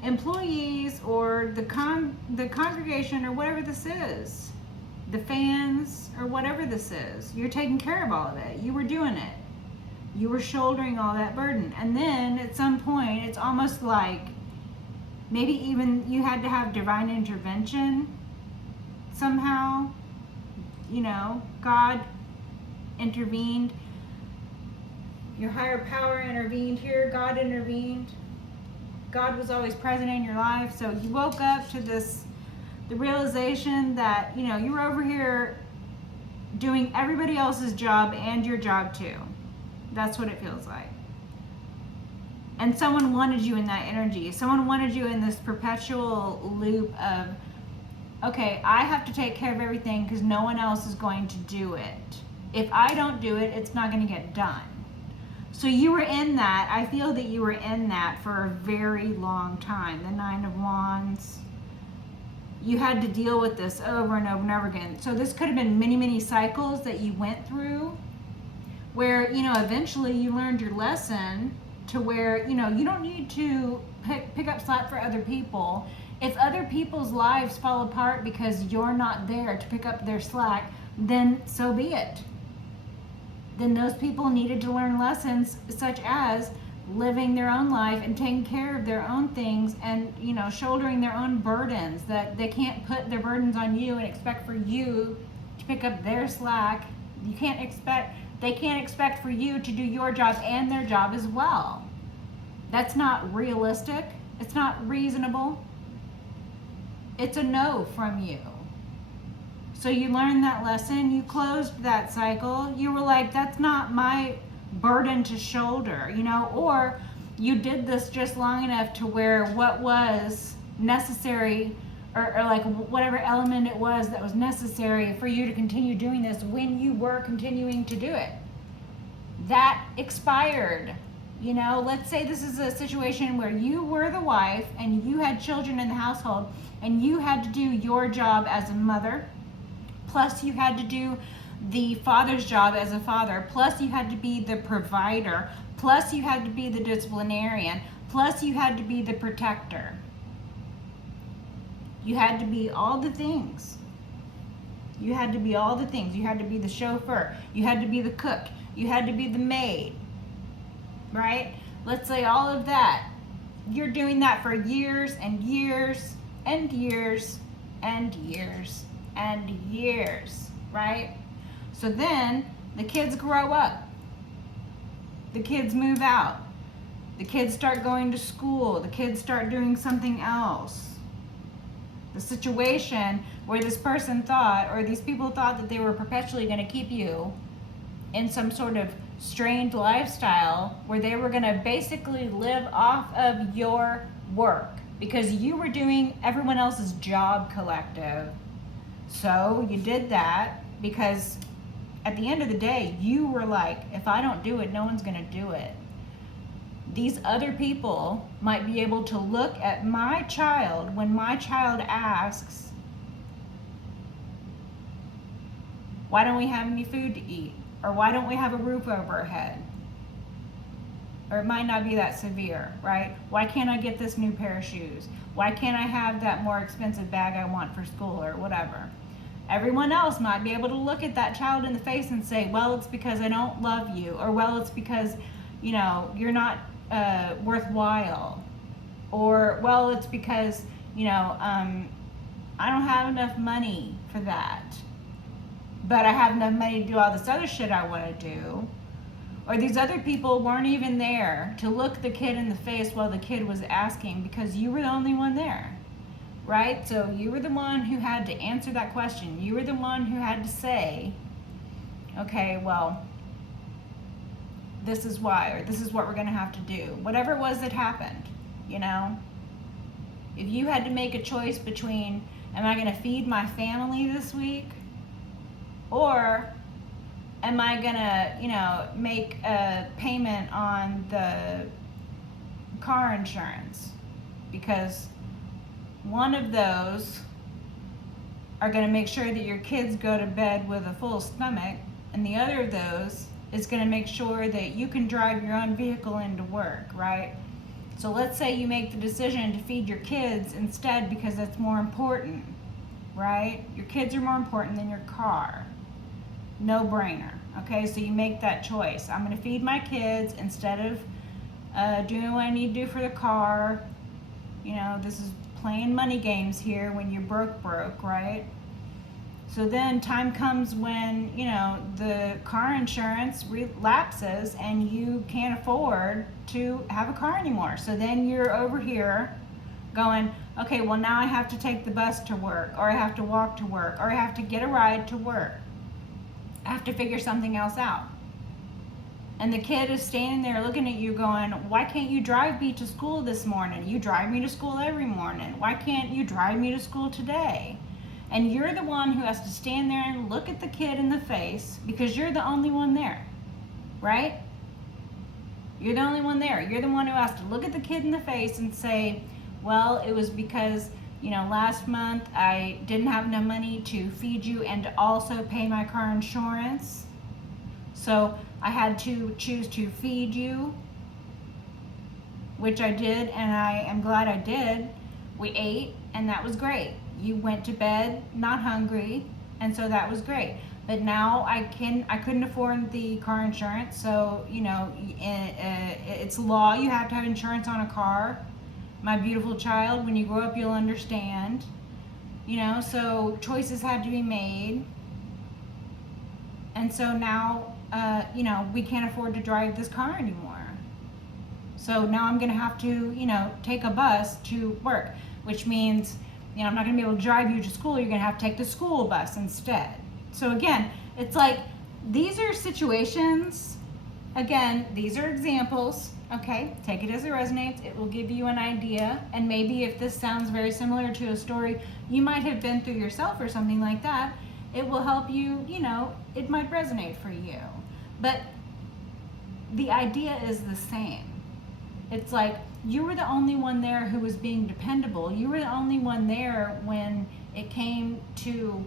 employees or the congregation or whatever this is, the fans or whatever this is. You're taking care of all of it. You were doing it. You were shouldering all that burden. And then at some point, it's almost like maybe even you had to have divine intervention somehow. God intervened. Your higher power intervened here. God intervened. God was always present in your life. So you woke up to the realization that, you were over here doing everybody else's job and your job too. That's what it feels like. And someone wanted you in that energy. Someone wanted you in this perpetual loop of, okay, I have to take care of everything because no one else is going to do it. If I don't do it, it's not going to get done. So you were in that. I feel that you were in that for a very long time. The Nine of Wands. You had to deal with this over and over and over again. So this could have been many, many cycles that you went through where, you know, eventually you learned your lesson to where, you know, you don't need to pick up slack for other people. If other people's lives fall apart because you're not there to pick up their slack, then so be it. Then those people needed to learn lessons such as living their own life and taking care of their own things and, you know, shouldering their own burdens, that they can't put their burdens on you and expect for you to pick up their slack. They can't expect for you to do your job and their job as well. That's not realistic. It's not reasonable. It's a no from you. So you learned that lesson, you closed that cycle, you were like, that's not my burden to shoulder, you know, or you did this just long enough to where what was necessary or like whatever element it was that was necessary for you to continue doing this when you were continuing to do it, that expired. You know, let's say this is a situation where you were the wife and you had children in the household and you had to do your job as a mother, plus you had to do the father's job as a father, plus you had to be the provider, plus you had to be the disciplinarian, plus you had to be the protector. You had to be all the things. You had to be all the things. You had to be the chauffeur. You had to be the cook. You had to be the maid. Right? Let's say all of that. You're doing that for years and years and years and years and years. Right? So then the kids grow up. The kids move out. The kids start going to school. The kids start doing something else. The situation where this person thought, or these people thought, that they were perpetually going to keep you in some sort of strained lifestyle where they were going to basically live off of your work because you were doing everyone else's job collective. So you did that because at the end of the day, you were like, if I don't do it, no one's going to do it. These other people might be able to look at my child when my child asks, why don't we have any food to eat? Or why don't we have a roof over our head? Or it might not be that severe, right? Why can't I get this new pair of shoes? Why can't I have that more expensive bag I want for school or whatever? Everyone else might be able to look at that child in the face and say, well, it's because I don't love you. Or, well, it's because, you know, you're not worthwhile. Or, well, it's because, you know, I don't have enough money for that. But I have enough money to do all this other shit I want to do. Or these other people weren't even there to look the kid in the face while the kid was asking because you were the only one there. Right? So you were the one who had to answer that question. You were the one who had to say, okay, well, this is why, or this is what we're going to have to do. Whatever it was that happened, you know? If you had to make a choice between, am I going to feed my family this week? Or am I going to, you know, make a payment on the car insurance? Because one of those are going to make sure that your kids go to bed with a full stomach, and the other of those is going to make sure that you can drive your own vehicle into work, right? So let's say you make the decision to feed your kids instead because that's more important, right? Your kids are more important than your car. No brainer. Okay, so you make that choice. I'm going to feed my kids instead of doing what I need to do for the car. You know, this is playing money games here when you're broke, right? So then time comes when, you know, the car insurance lapses and you can't afford to have a car anymore. So then you're over here going, okay, well now I have to take the bus to work, or I have to walk to work, or I have to get a ride to work. I have to figure something else out. And the kid is standing there looking at you going, why can't you drive me to school this morning? You drive me to school every morning. Why can't you drive me to school today? And you're the one who has to stand there and look at the kid in the face because you're the only one there, right? You're the only one there. You're the one who has to look at the kid in the face and say, well, it was because, last month I didn't have enough money to feed you and to also pay my car insurance. So I had to choose to feed you, which I did, and I am glad I did. We ate, and that was great. You went to bed not hungry, and so that was great. But now I couldn't afford the car insurance, so it's law. You have to have insurance on a car. My beautiful child, when you grow up, you'll understand. So choices had to be made, and so now we can't afford to drive this car anymore. So now I'm gonna have to take a bus to work, which means I'm not gonna be able to drive you to school. You're gonna have to take the school bus instead. So again, it's like these are situations. Again, these are examples. Okay, take it as it resonates. It will give you an idea, and maybe if this sounds very similar to a story you might have been through yourself or something like that, it will help you. It might resonate for you. But the idea is the same. It's like you were the only one there who was being dependable. You were the only one there when it came to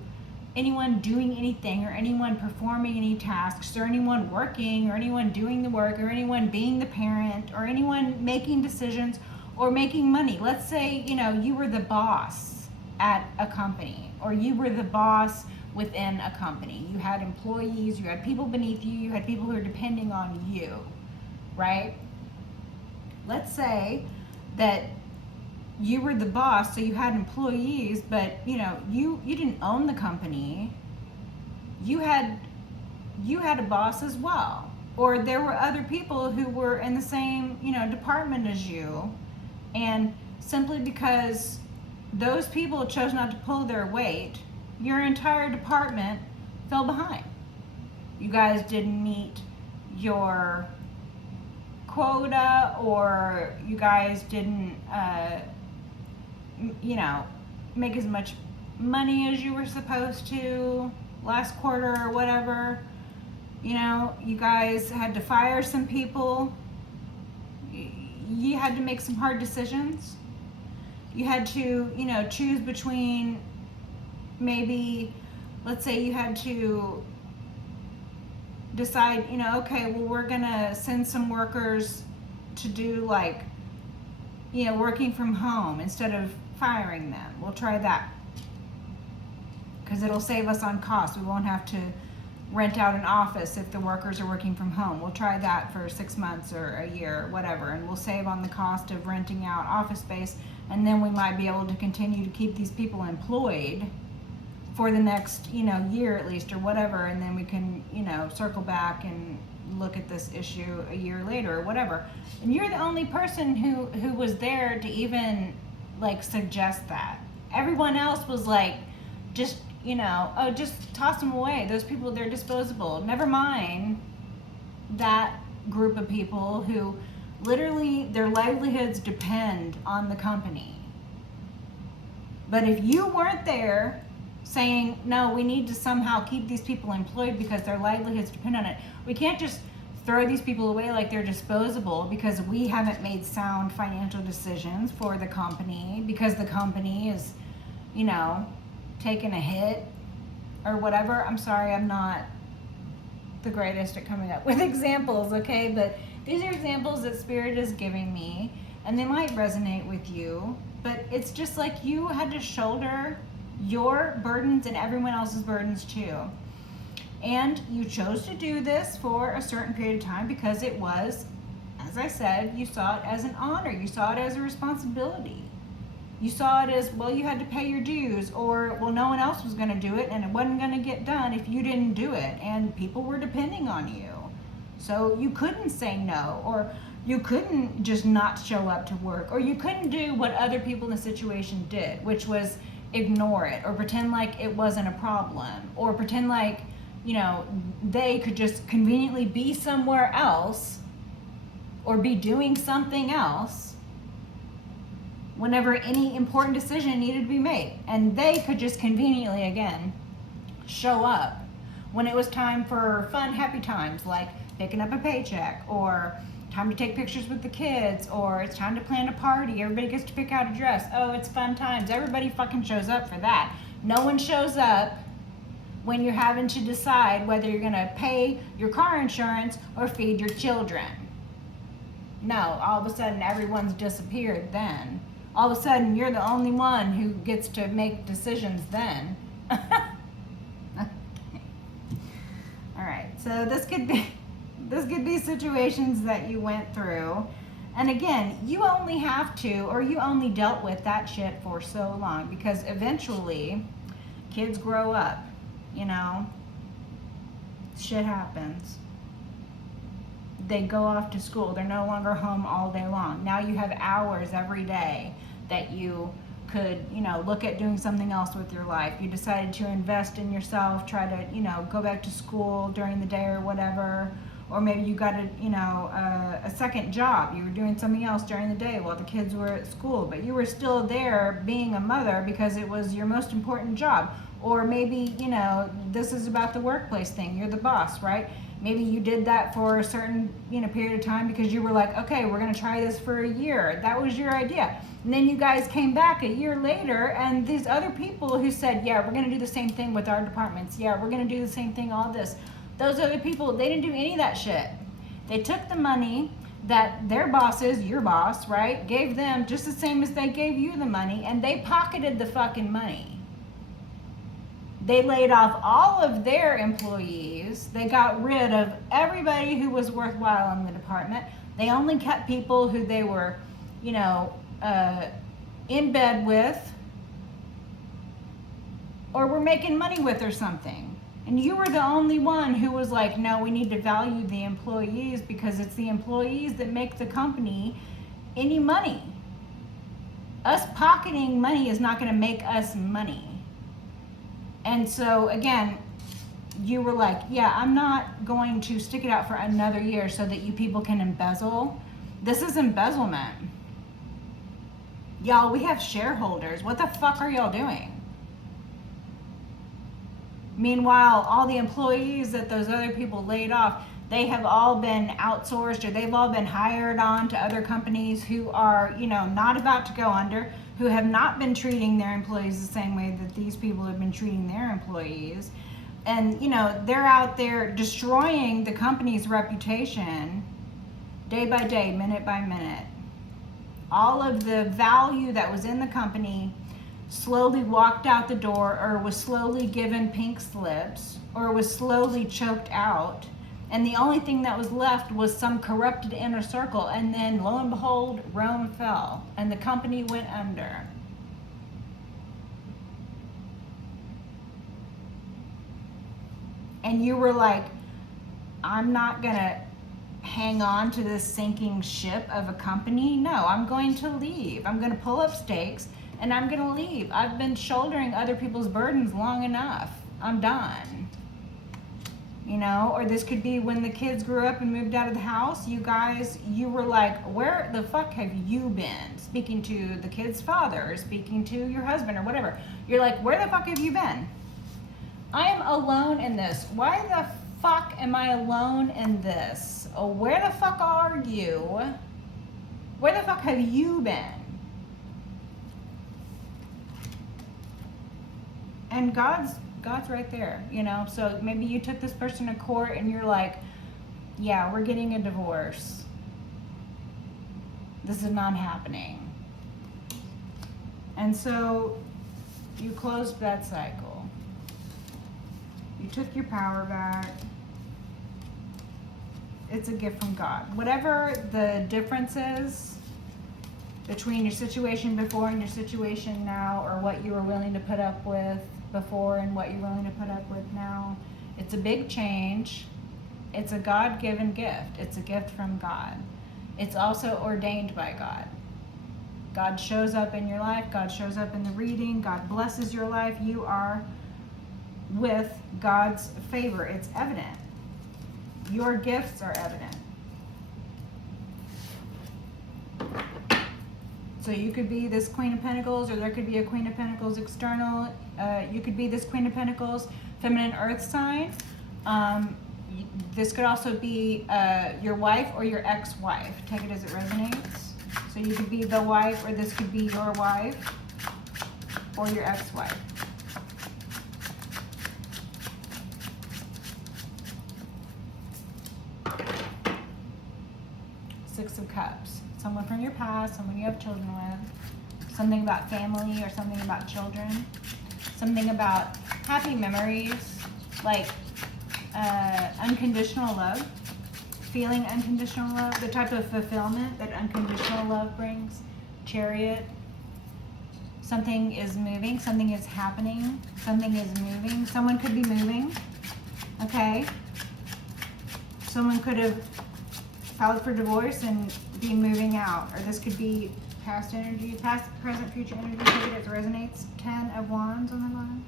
anyone doing anything or anyone performing any tasks or anyone working or anyone doing the work or anyone being the parent or anyone making decisions or making money. Let's say, you were the boss at a company or you were the boss within a company. You had employees, you had people beneath you, you had people who are depending on you, right? Let's say that you were the boss, so you had employees, but you didn't own the company. You had a boss as well, or there were other people who were in the same department as you, and simply because those people chose not to pull their weight, your entire department fell behind. You guys didn't meet your quota, or you guys didn't make as much money as you were supposed to last quarter or whatever. You guys had to fire some people. You had to make some hard decisions. You had to choose between, maybe, let's say you had to decide, okay, well, we're gonna send some workers to do working from home instead of firing them. We'll try that because it'll save us on cost. We won't have to rent out an office if the workers are working from home. We'll try that for 6 months or a year or whatever, and we'll save on the cost of renting out office space, and then we might be able to continue to keep these people employed for the next year at least or whatever, and then we can circle back and look at this issue a year later or whatever. And you're the only person who was there to even suggest that. Everyone else was just just toss them away. Those people, they're disposable. Never mind that group of people who literally their livelihoods depend on the company. But if you weren't there saying, no, we need to somehow keep these people employed because their livelihoods depend on it. We can't just throw these people away like they're disposable because we haven't made sound financial decisions for the company, because the company is, taking a hit or whatever. I'm sorry, I'm not the greatest at coming up with examples, okay? But these are examples that Spirit is giving me, and they might resonate with you, but it's just like you had to shoulder your burdens and everyone else's burdens too. And you chose to do this for a certain period of time because it was, as I said, you saw it as an honor. You saw it as a responsibility. You saw it as, well, you had to pay your dues, or, well, no one else was going to do it and it wasn't going to get done if you didn't do it, and people were depending on you. So you couldn't say no, or you couldn't just not show up to work, or you couldn't do what other people in the situation did, which was ignore it or pretend like it wasn't a problem, or pretend like you know, they could just conveniently be somewhere else or be doing something else whenever any important decision needed to be made. And they could just conveniently, again, show up when it was time for fun, happy times, like picking up a paycheck, or time to take pictures with the kids, or it's time to plan a party. Everybody gets to pick out a dress. Oh, it's fun times. Everybody fucking shows up for that. No one shows up when you're having to decide whether you're going to pay your car insurance or feed your children. No, all of a sudden everyone's disappeared then. All of a sudden you're the only one who gets to make decisions then. All right, so this could be situations that you went through. And again, you only have to, or you only dealt with that shit for so long, because eventually kids grow up, you know, shit happens. They go off to school. They're no longer home all day long. Now you have hours every day that you could, you know, look at doing something else with your life. You decided to invest in yourself, try to, you know, go back to school during the day or whatever. Or maybe you got a, you know, a second job. You were doing something else during the day while the kids were at school, but you were still there being a mother because it was your most important job. Or maybe, you know, this is about the workplace thing. You're the boss, right? Maybe you did that for a certain, you know, period of time because you were like, okay, we're going to try this for a year. That was your idea. And then you guys came back a year later, and these other people who said, yeah, we're going to do the same thing with our departments. Yeah, we're going to do the same thing, all this. Those other people, they didn't do any of that shit. They took the money that their bosses, your boss, right, gave them just the same as they gave you the money, and they pocketed the fucking money. They laid off all of their employees. They got rid of everybody who was worthwhile in the department. They only kept people who they were, you know, in bed with or were making money with or something. And you were the only one who was like, no, we need to value the employees because it's the employees that make the company any money. Us pocketing money is not going to make us money. And so, again, you were like, yeah, I'm not going to stick it out for another year so that you people can embezzle. This is embezzlement. Y'all, we have shareholders. What the fuck are y'all doing? Meanwhile, all the employees that those other people laid off, they have all been outsourced, or they've all been hired on to other companies who are, you know, not about to go under, who have not been treating their employees the same way that these people have been treating their employees. And, you know, they're out there destroying the company's reputation day by day, minute by minute. All of the value that was in the company slowly walked out the door, or was slowly given pink slips, or was slowly choked out. And the only thing that was left was some corrupted inner circle. And then, lo and behold, Rome fell and the company went under. And you were like, I'm not going to hang on to this sinking ship of a company. No, I'm going to leave. I'm going to pull up stakes and I'm going to leave. I've been shouldering other people's burdens long enough. I'm done. You know, or this could be when the kids grew up and moved out of the house. You guys, you were like, where the fuck have you been? Speaking to the kid's father, or speaking to your husband, or whatever. You're like, where the fuck have you been? I am alone in this. Why the fuck am I alone in this? Oh, where the fuck are you? Where the fuck have you been? And God's right there, you know. So maybe you took this person to court and you're like, yeah, we're getting a divorce. This is not happening. And so you closed that cycle. You took your power back. It's a gift from God. Whatever the difference is between your situation before and your situation now, or what you were willing to put up with before and what you're willing to put up with now, it's a big change. It's a God-given gift. It's a gift from God. It's also ordained by God. God shows up in your life. God shows up in the reading. God blesses your life. You are with God's favor. It's evident. Your gifts are evident. So you could be this Queen of Pentacles, or there could be a Queen of Pentacles external. You could be this Queen of Pentacles feminine earth sign. This could also be your wife or your ex-wife. Take it as it resonates. So you could be the wife, or this could be your wife or your ex-wife. Six of Cups. Someone from your past, someone you have children with. Something about family or something about children. Something about happy memories, like unconditional love. Feeling unconditional love, the type of fulfillment that unconditional love brings. Chariot. Something is moving, something is happening, something is moving. Someone could be moving, okay? Someone could have filed for divorce and be moving out. Or this could be past energy, past, present, future energy. Take it as it resonates. 10 of Wands on the line.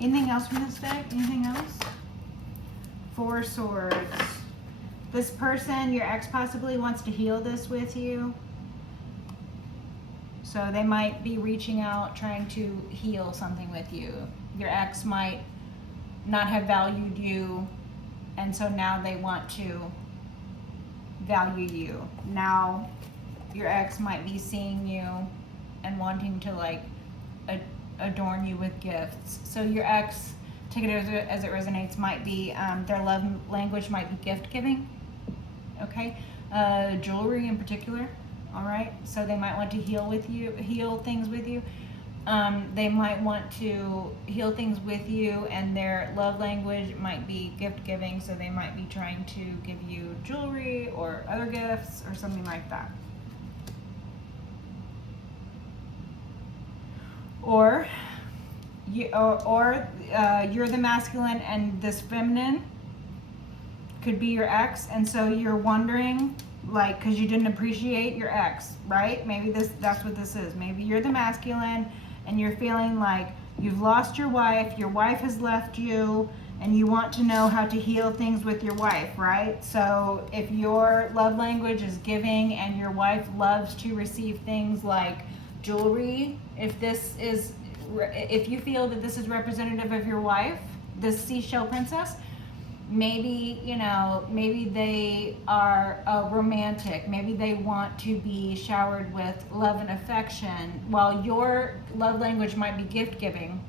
Anything else from this deck? Anything else? 4 Swords. This person, your ex, possibly wants to heal this with you. So they might be reaching out, trying to heal something with you. Your ex might not have valued you, and so now they want to value you. Now your ex might be seeing you and wanting to like adorn you with gifts. So your ex, take it as it resonates, might be their love language might be gift giving. Okay, jewelry in particular. All right, so they might want to heal things with you. They might want to heal things with you, and their love language might be gift giving. So they might be trying to give you jewelry or other gifts or something like that. Or you're the masculine and this feminine could be your ex, and so you're wondering, like, because you didn't appreciate your ex, right? Maybe that's what this is. Maybe you're the masculine and you're feeling like you've lost your wife has left you, and you want to know how to heal things with your wife, right? So if your love language is giving and your wife loves to receive things like jewelry, if you feel that this is representative of your wife, this seashell princess, maybe they are romantic. Maybe they want to be showered with love and affection. While your love language might be gift giving,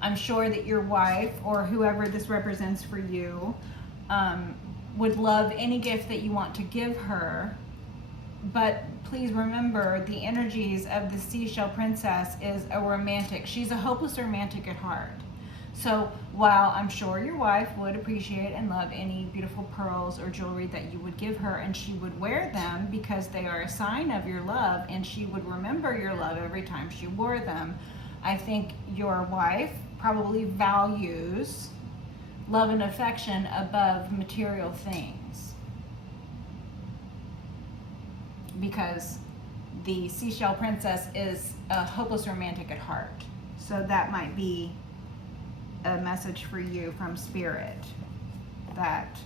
I'm sure that your wife or whoever this represents for you would love any gift that you want to give her. But please remember, the energies of the seashell princess is a romantic. She's a hopeless romantic at heart. So while I'm sure your wife would appreciate and love any beautiful pearls or jewelry that you would give her, and she would wear them because they are a sign of your love, and she would remember your love every time she wore them, I think your wife probably values love and affection above material things, because the seashell princess is a hopeless romantic at heart. So that might be a message for you from Spirit, that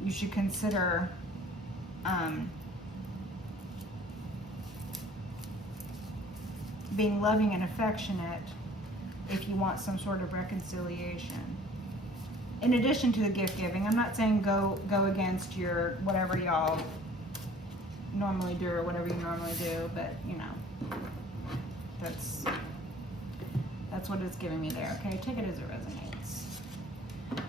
you should consider being loving and affectionate if you want some sort of reconciliation. In addition to the gift giving, I'm not saying go against your whatever y'all normally do or whatever you normally do, but that's what it's giving me there. Okay, take it as it resonates.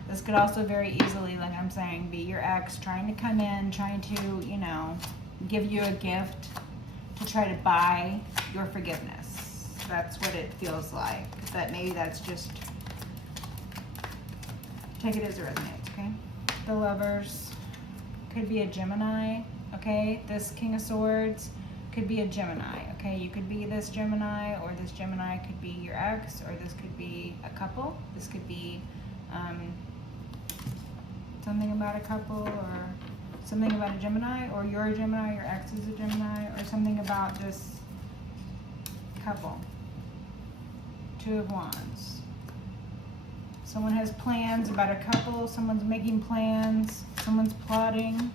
This could also very easily, like I'm saying, be your ex trying to come in, trying to, give you a gift to try to buy your forgiveness. That's what it feels like. But maybe that's just, take it as it resonates, okay? The Lovers could be a Gemini, okay? This King of Swords could be a Gemini, okay? You could be this Gemini, or this Gemini could be your ex, or this could be a couple. This could be something about a couple, or something about a Gemini, or you're a Gemini, your ex is a Gemini, or something about this couple. Two of Wands. Someone has plans about a couple. Someone's making plans. Someone's plotting.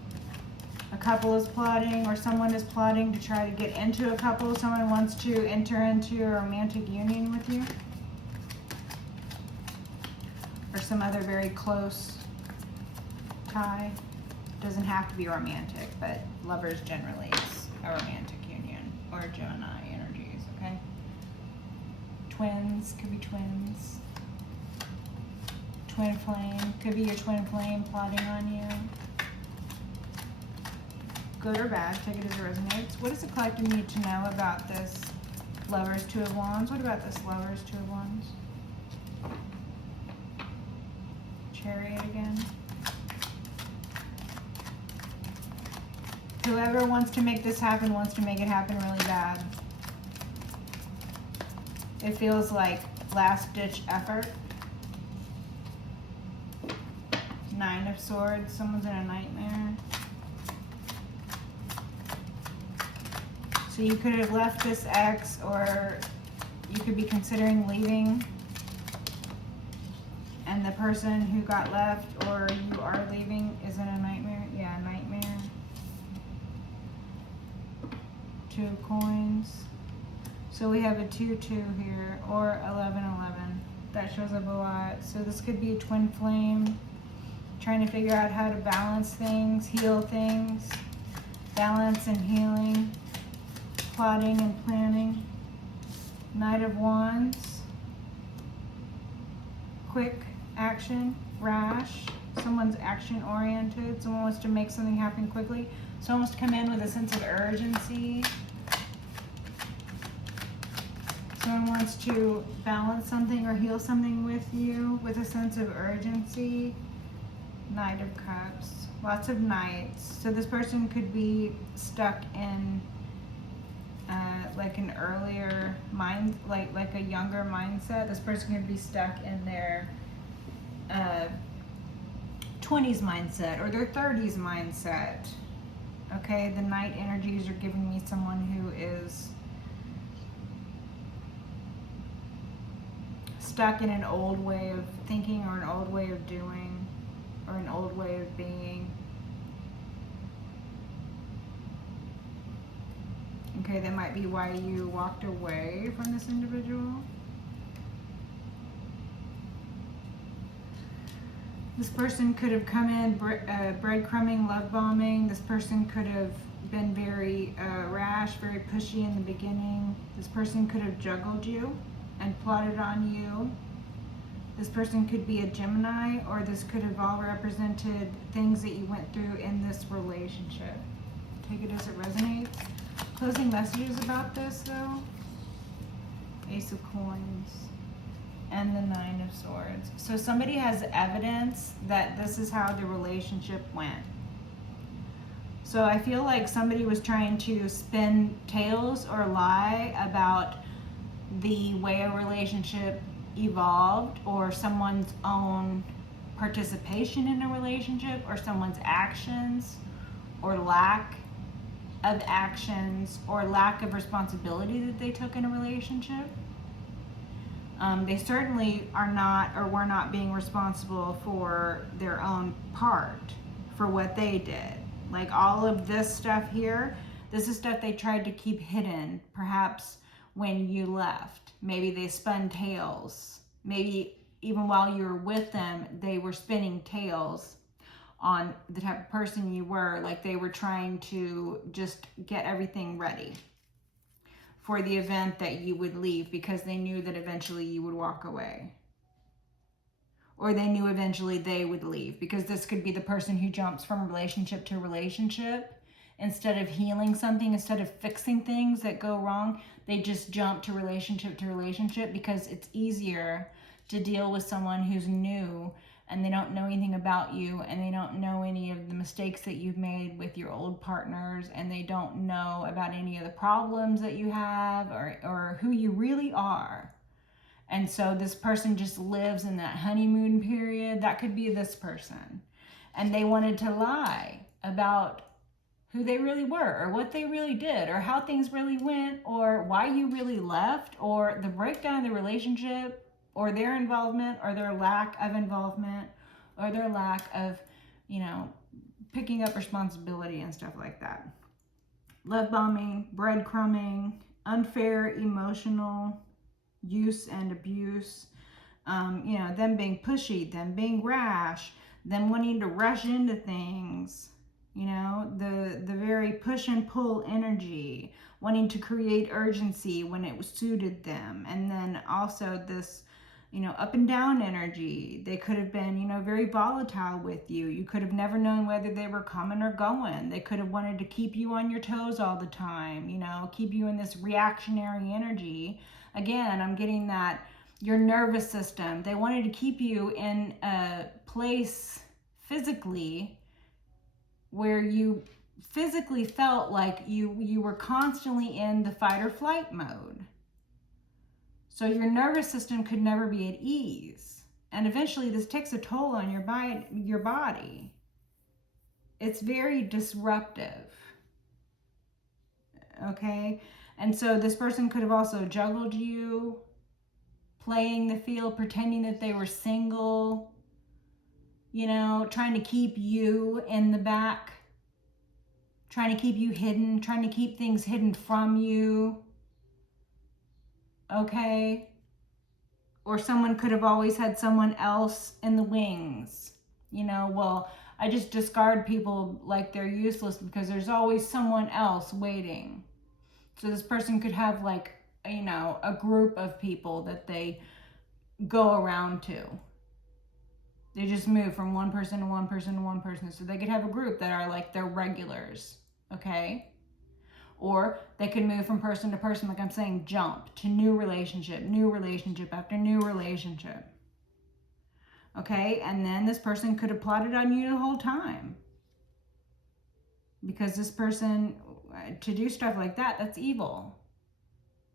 A couple is plotting, or someone is plotting to try to get into a couple. Someone wants to enter into a romantic union with you. Or some other very close tie. Doesn't have to be romantic, but lovers generally is a romantic union. Or Gemini energies, okay? Twins, could be twins. Twin flame, could be your twin flame plotting on you. Good or bad, take it as it resonates. What does the collective need to know about this Lovers, Two of Wands? What about this Lovers, Two of Wands? Chariot again. Whoever wants to make this happen wants to make it happen really bad. It feels like last-ditch effort. Nine of Swords, someone's in a nightmare. So you could have left this ex, or you could be considering leaving. And the person who got left, or you are leaving, is in a nightmare. Yeah, nightmare. Two of Coins. So we have a 2-2 here, or 11-11. That shows up a lot. So this could be a twin flame, trying to figure out how to balance things, heal things, balance and healing, plotting and planning. Knight of Wands. Quick action, rash. Someone's action oriented. Someone wants to make something happen quickly. Someone wants to come in with a sense of urgency. Someone wants to balance something or heal something with you with a sense of urgency. Knight of Cups. Lots of knights. So this person could be stuck in like an earlier mind, like a younger mindset. This person could be stuck in their 20s mindset or their 30s mindset. Okay, the Knight energies are giving me someone who is stuck in an old way of thinking, or an old way of doing, or an old way of being. Okay, that might be why you walked away from this individual. This person could have come in breadcrumbing, love bombing. This person could have been very rash, very pushy in the beginning. This person could have juggled you and plotted on you. This person could be a Gemini, or this could have all represented things that you went through in this relationship. Take it as it resonates. Closing messages about this, though. Ace of Coins and the Nine of Swords. So somebody has evidence that this is how the relationship went. So I feel like somebody was trying to spin tales or lie about the way a relationship evolved, or someone's own participation in a relationship, or someone's actions, or lack of actions, or lack of responsibility that they took in a relationship. They certainly are not, or were not, being responsible for their own part, for what they did. Like all of this stuff here, this is stuff they tried to keep hidden, perhaps when you left. Maybe they spun tales. Maybe even while you were with them, they were spinning tales on the type of person you were. Like they were trying to just get everything ready for the event that you would leave, because they knew that eventually you would walk away. Or they knew eventually they would leave, because this could be the person who jumps from relationship to relationship. Instead of healing something, instead of fixing things that go wrong, they just jump to relationship because it's easier to deal with someone who's new and they don't know anything about you, and they don't know any of the mistakes that you've made with your old partners, and they don't know about any of the problems that you have, or who you really are. And so this person just lives in that honeymoon period. That could be this person. And they wanted to lie about who they really were, or what they really did, or how things really went, or why you really left, or the breakdown of the relationship, or their involvement, or their lack of involvement, or their lack of, you know, picking up responsibility and stuff like that. Love bombing, breadcrumbing, unfair emotional use and abuse, you know, them being pushy, them being rash, them wanting to rush into things, you know, the very push and pull energy, wanting to create urgency when it suited them. And then also this, you know, up and down energy. They could have been, you know, very volatile with you. You could have never known whether they were coming or going. They could have wanted to keep you on your toes all the time, you know, keep you in this reactionary energy. Again, I'm getting that your nervous system. They wanted to keep you in a place physically where you physically felt like you were constantly in the fight or flight mode. So your nervous system could never be at ease. And eventually this takes a toll on your body. It's very disruptive. Okay? And so this person could have also juggled you, playing the field, pretending that they were single, you know, trying to keep you in the back, trying to keep you hidden, trying to keep things hidden from you. Okay? Or someone could have always had someone else in the wings. You know, well, I just discard people like they're useless because there's always someone else waiting. So this person could have, like, you know, a group of people that they go around to. They just move from one person to one person to one person. So they could have a group that are like their regulars, okay? Or they could move from person to person, like I'm saying, jump to new relationship after new relationship. Okay, and then this person could have plotted on you the whole time. Because this person, to do stuff like that, that's evil.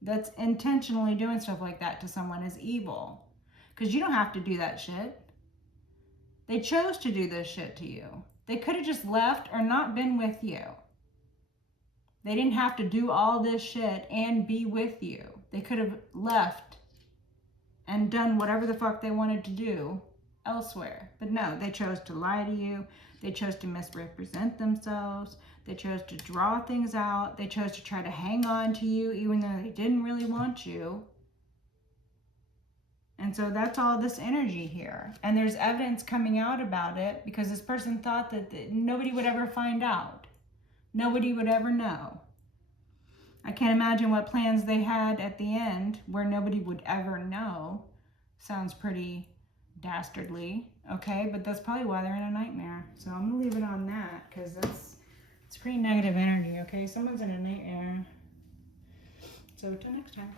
That's intentionally doing stuff like that to someone is evil. Because you don't have to do that shit. They chose to do this shit to you. They could have just left or not been with you. They didn't have to do all this shit and be with you. They could have left and done whatever the fuck they wanted to do elsewhere. But no, they chose to lie to you. They chose to misrepresent themselves. They chose to draw things out. They chose to try to hang on to you even though they didn't really want you. And so that's all this energy here. And there's evidence coming out about it because this person thought that nobody would ever find out. Nobody would ever know. I can't imagine what plans they had at the end where nobody would ever know. Sounds pretty dastardly, okay? But that's probably why they're in a nightmare. So I'm gonna leave it on that because it's pretty negative energy, okay? Someone's in a nightmare. So until next time.